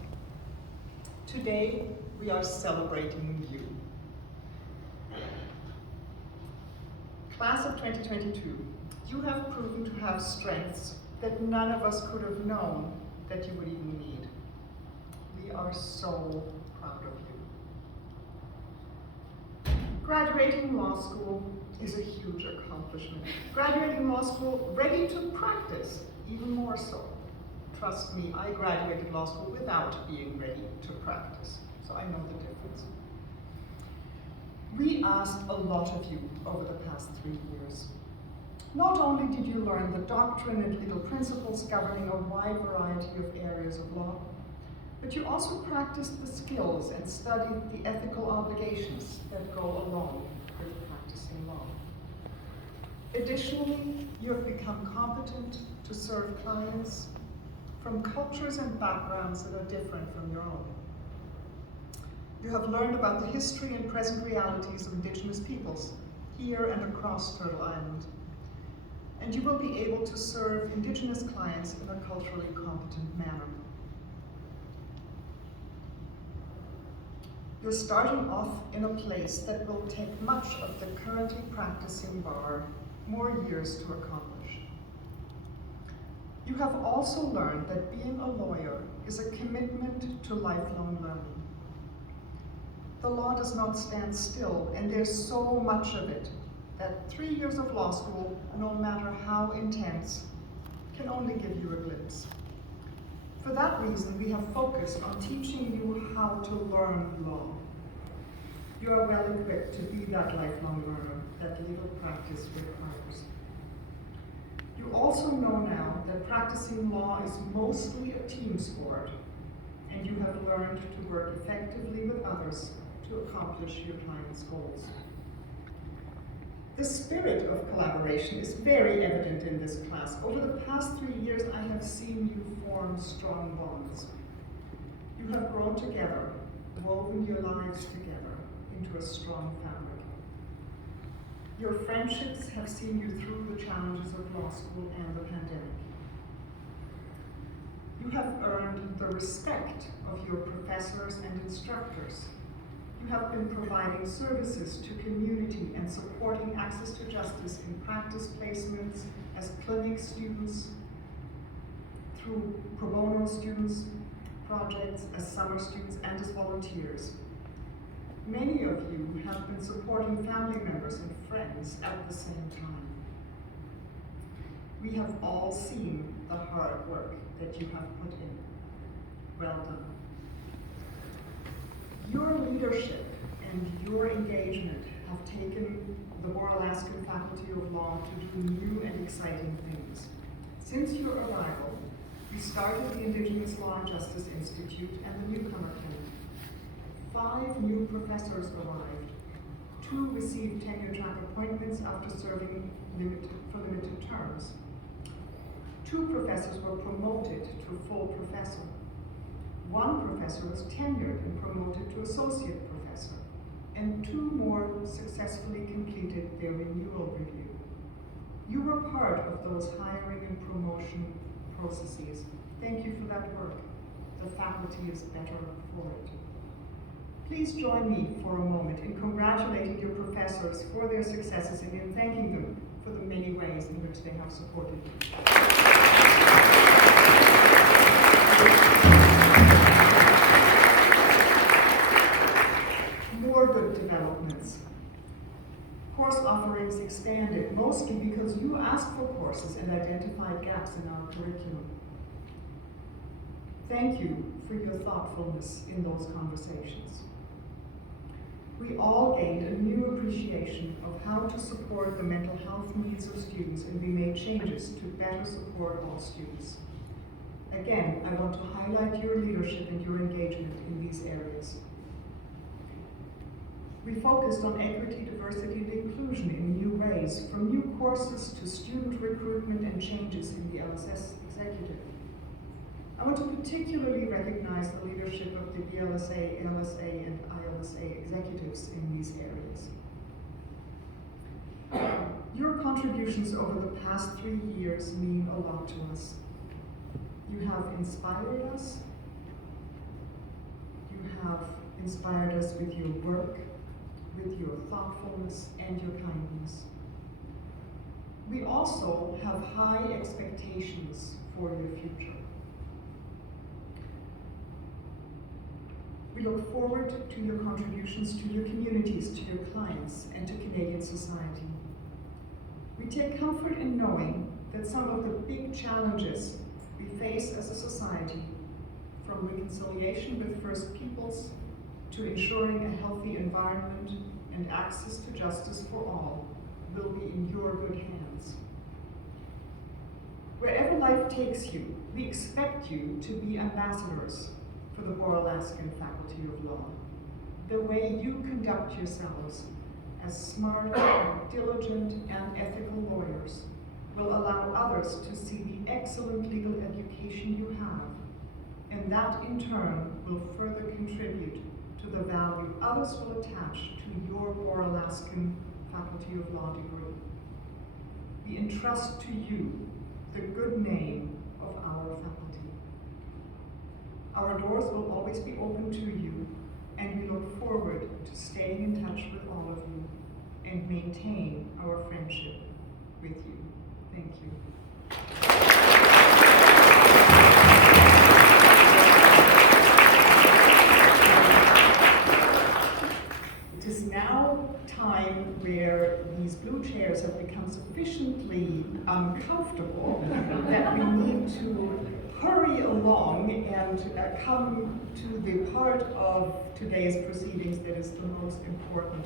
Today, we are celebrating you. Class of 2022, you have proven to have strengths that none of us could have known that you would even need. We are so proud of you. Graduating law school is a huge accomplishment. Graduating law school ready to practice, even more so. Trust me, I graduated law school without being ready to practice, so I know the difference. We asked a lot of you over the past 3 years. Not only did you learn the doctrine and legal principles governing a wide variety of areas of law, but you also practiced the skills and studied the ethical obligations that go along with practicing law. Additionally, you have become competent to serve clients from cultures and backgrounds that are different from your own. You have learned about the history and present realities of Indigenous peoples here and across Turtle Island. And you will be able to serve Indigenous clients in a culturally competent manner. You're starting off in a place that will take much of the currently practicing bar more years to accomplish. You have also learned that being a lawyer is a commitment to lifelong learning. The law does not stand still, and there's so much of it that 3 years of law school, no matter how intense, can only give you a glimpse. For that reason, we have focused on teaching you how to learn law. You are well equipped to be that lifelong learner that legal practice requires. You also know now that practicing law is mostly a team sport, and you have learned to work effectively with others to accomplish your client's goals. The spirit of collaboration is very evident in this class. Over the past 3 years, I have seen you form strong bonds. You have grown together, woven your lives together into a strong fabric. Your friendships have seen you through the challenges of law school and the pandemic. You have earned the respect of your professors and instructors. You have been providing services to community and supporting access to justice in practice placements as clinic students, through pro bono students, projects, as summer students, and as volunteers. Many of you have been supporting family members and friends at the same time. We have all seen the hard work that you have put in. Well done. Your leadership and your engagement have taken the Bora Law School Faculty of Law to do new and exciting things. Since your arrival, we started the Indigenous Law and Justice Institute and the Newcomer Clinic. 5 new professors arrived. 2 received tenure-track appointments after serving for limited terms. 2 professors were promoted to full professor. 1 professor was tenured and promoted to associate professor, and 2 more successfully completed their renewal review. You were part of those hiring and promotion processes. Thank you for that work. The faculty is better for it. Please join me for a moment in congratulating your professors for their successes and in thanking them for the many ways in which they have supported you. More good developments. Course offerings expanded, mostly because you asked for courses and identified gaps in our curriculum. Thank you for your thoughtfulness in those conversations. We all gained a new appreciation of how to support the mental health needs of students, and we made changes to better support all students. Again, I want to highlight your leadership and your engagement in these areas. We focused on equity, diversity, and inclusion in new ways, from new courses to student recruitment and changes in the LSS executive. I want to particularly recognize the leadership of the BLSA, LSA, and ILSA executives in these areas. Your contributions over the past 3 years mean a lot to us. You have inspired us. You have inspired us with your work, with your thoughtfulness and your kindness. We also have high expectations for your future. We look forward to your contributions to your communities, to your clients, and to Canadian society. We take comfort in knowing that some of the big challenges we face as a society, from reconciliation with First Peoples to ensuring a healthy environment and access to justice for all, will be in your good hands. Wherever life takes you, we expect you to be ambassadors for the Bora Law School Faculty of Law. The way you conduct yourselves as smart, diligent, and ethical lawyers will allow others to see the excellent legal education you have, and that in turn will further contribute to the value others will attach to your Bora Law School Faculty of Law degree. We entrust to you the good name of our faculty. Our doors will always be open to you, and we look forward to staying in touch with all of you and maintain our friendship with you. Thank you. It is now time where these blue chairs have become sufficiently uncomfortable that we need to hurry along and come to the part of today's proceedings that is the most important,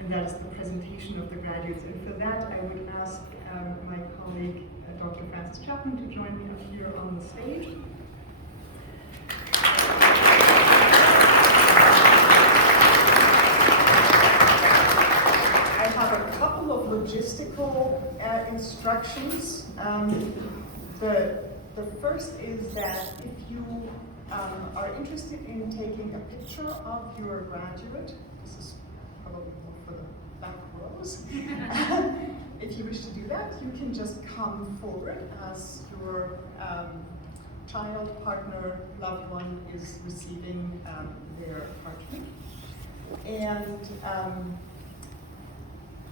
and that is the presentation of the graduates. And for that, I would ask my colleague, Dr. Francis Chapman, to join me up here on the stage. I have a couple of logistical instructions. The first is that if you are interested in taking a picture of your graduate, this is probably more for the back rows. If you wish to do that, you can just come forward as your child, partner, loved one is receiving their parchment. And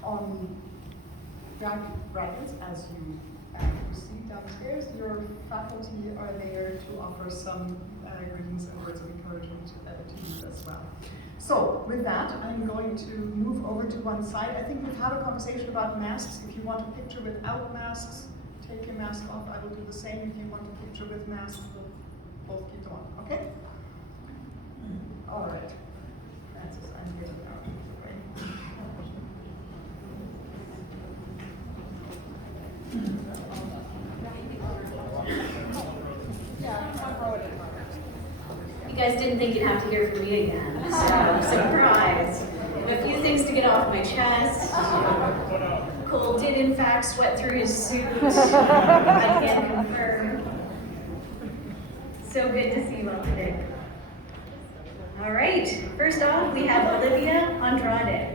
on graduates, as you proceed downstairs, your faculty are there to offer some greetings and words of encouragement to you as well. So with that, I'm going to move over to one side. I think we've had a conversation about masks. If you want a picture without masks, take your mask off. I will do the same. If you want a picture with masks, we'll both keep them on, okay? All right. Francis, I'm here now. You guys didn't think you'd have to hear from me again, so surprise. A few things to get off my chest. Cole did in fact sweat through his suit. I can confirm. So good to see you all today. All right, first off, we have Olivia Andrade.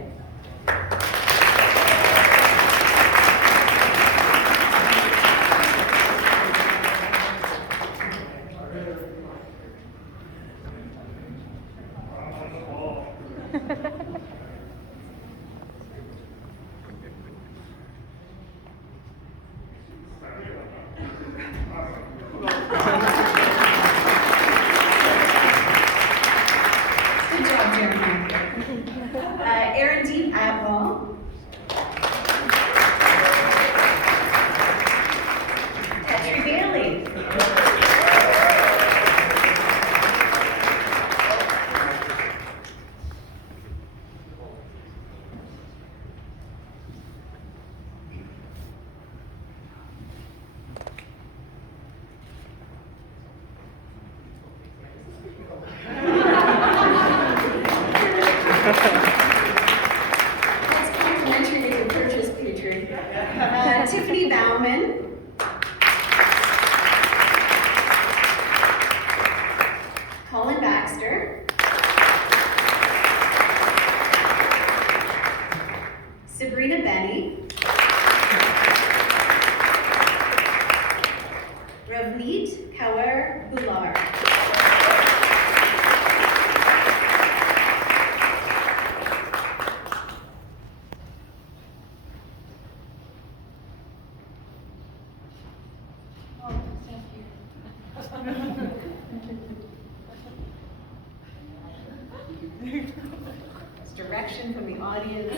Direction from the audience.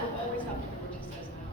We'll always have to do what she says now.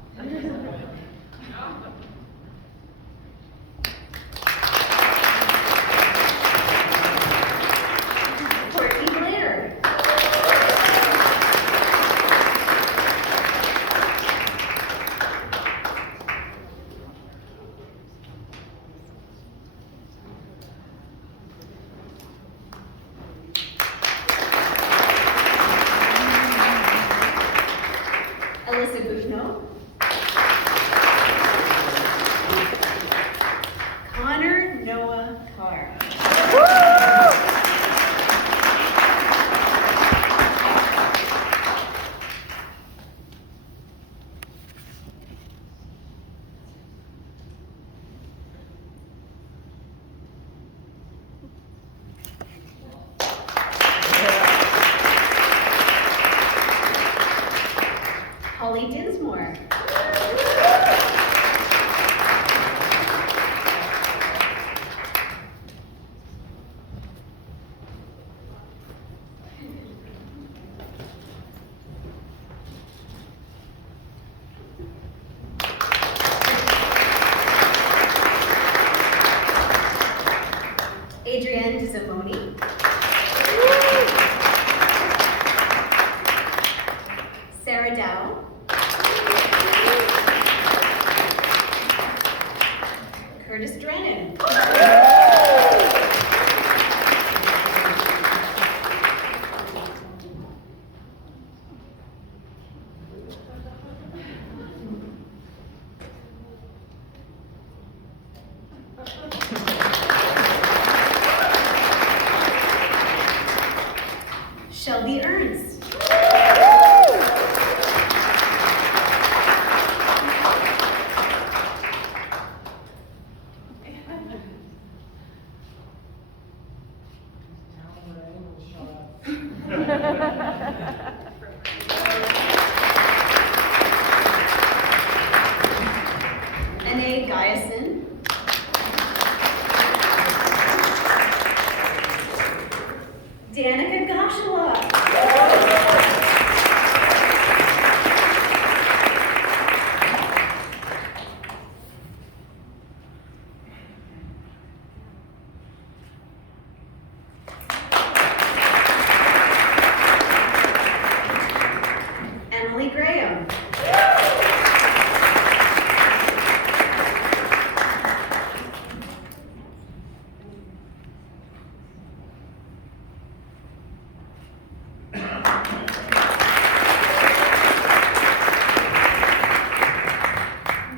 Graham.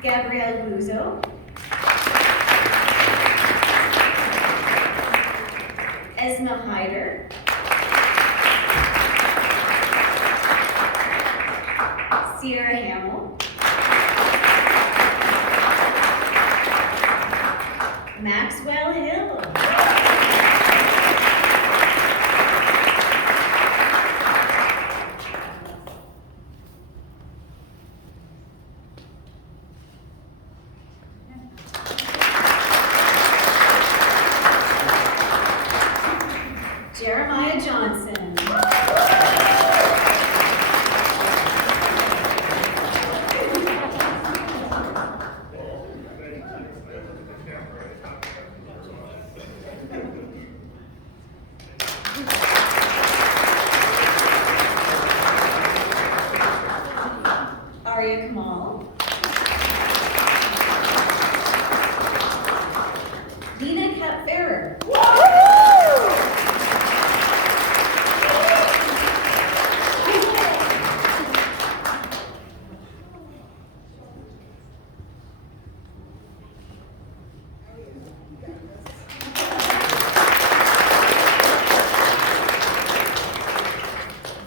Gabrielle Luzo. Esma Hyder. Sierra Hamill. Maxwell Hill. Jeremiah Johnson. Arya Kamal. Lena Kapferer.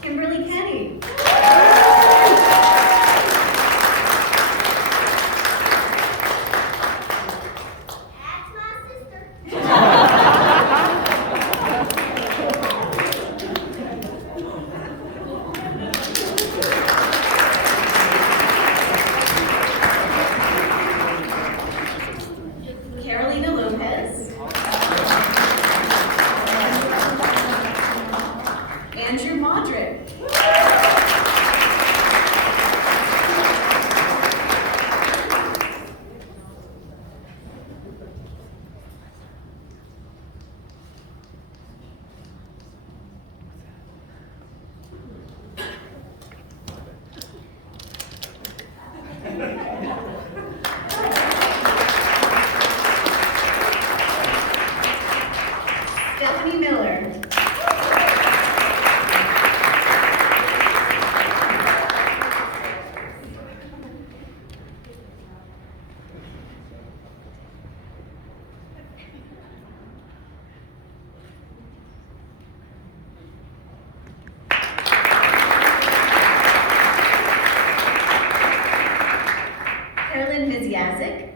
Kimberly Kenny. Carolina Lopez. Andrew Modrick. Stephanie Miller. Carolyn Mizyazik.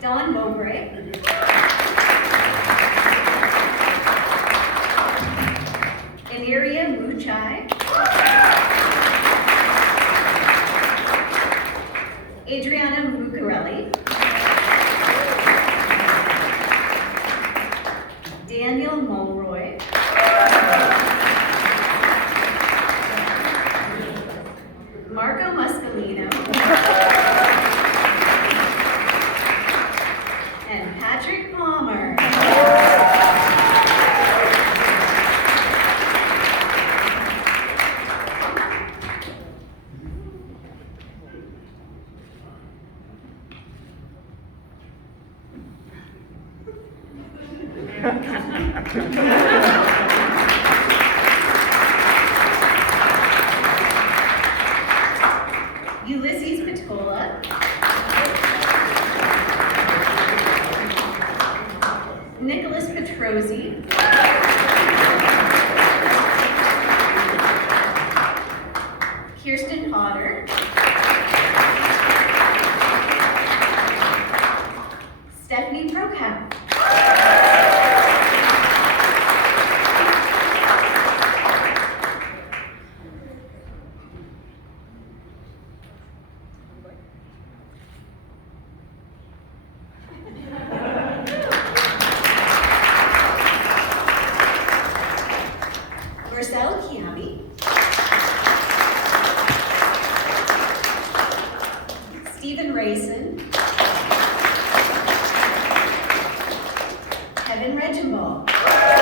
Dawn Mowbray. Aniria Muchai. Adriana Mucarelli. Daniel Mulroy. Marco Muscolino. And Patrick Palmer. Ulysses Patola. Nicholas Petrosi. Kirsten Potter. Stephanie Prokop. Marcel Chiami. Stephen Rayson. Kevin Regimbald.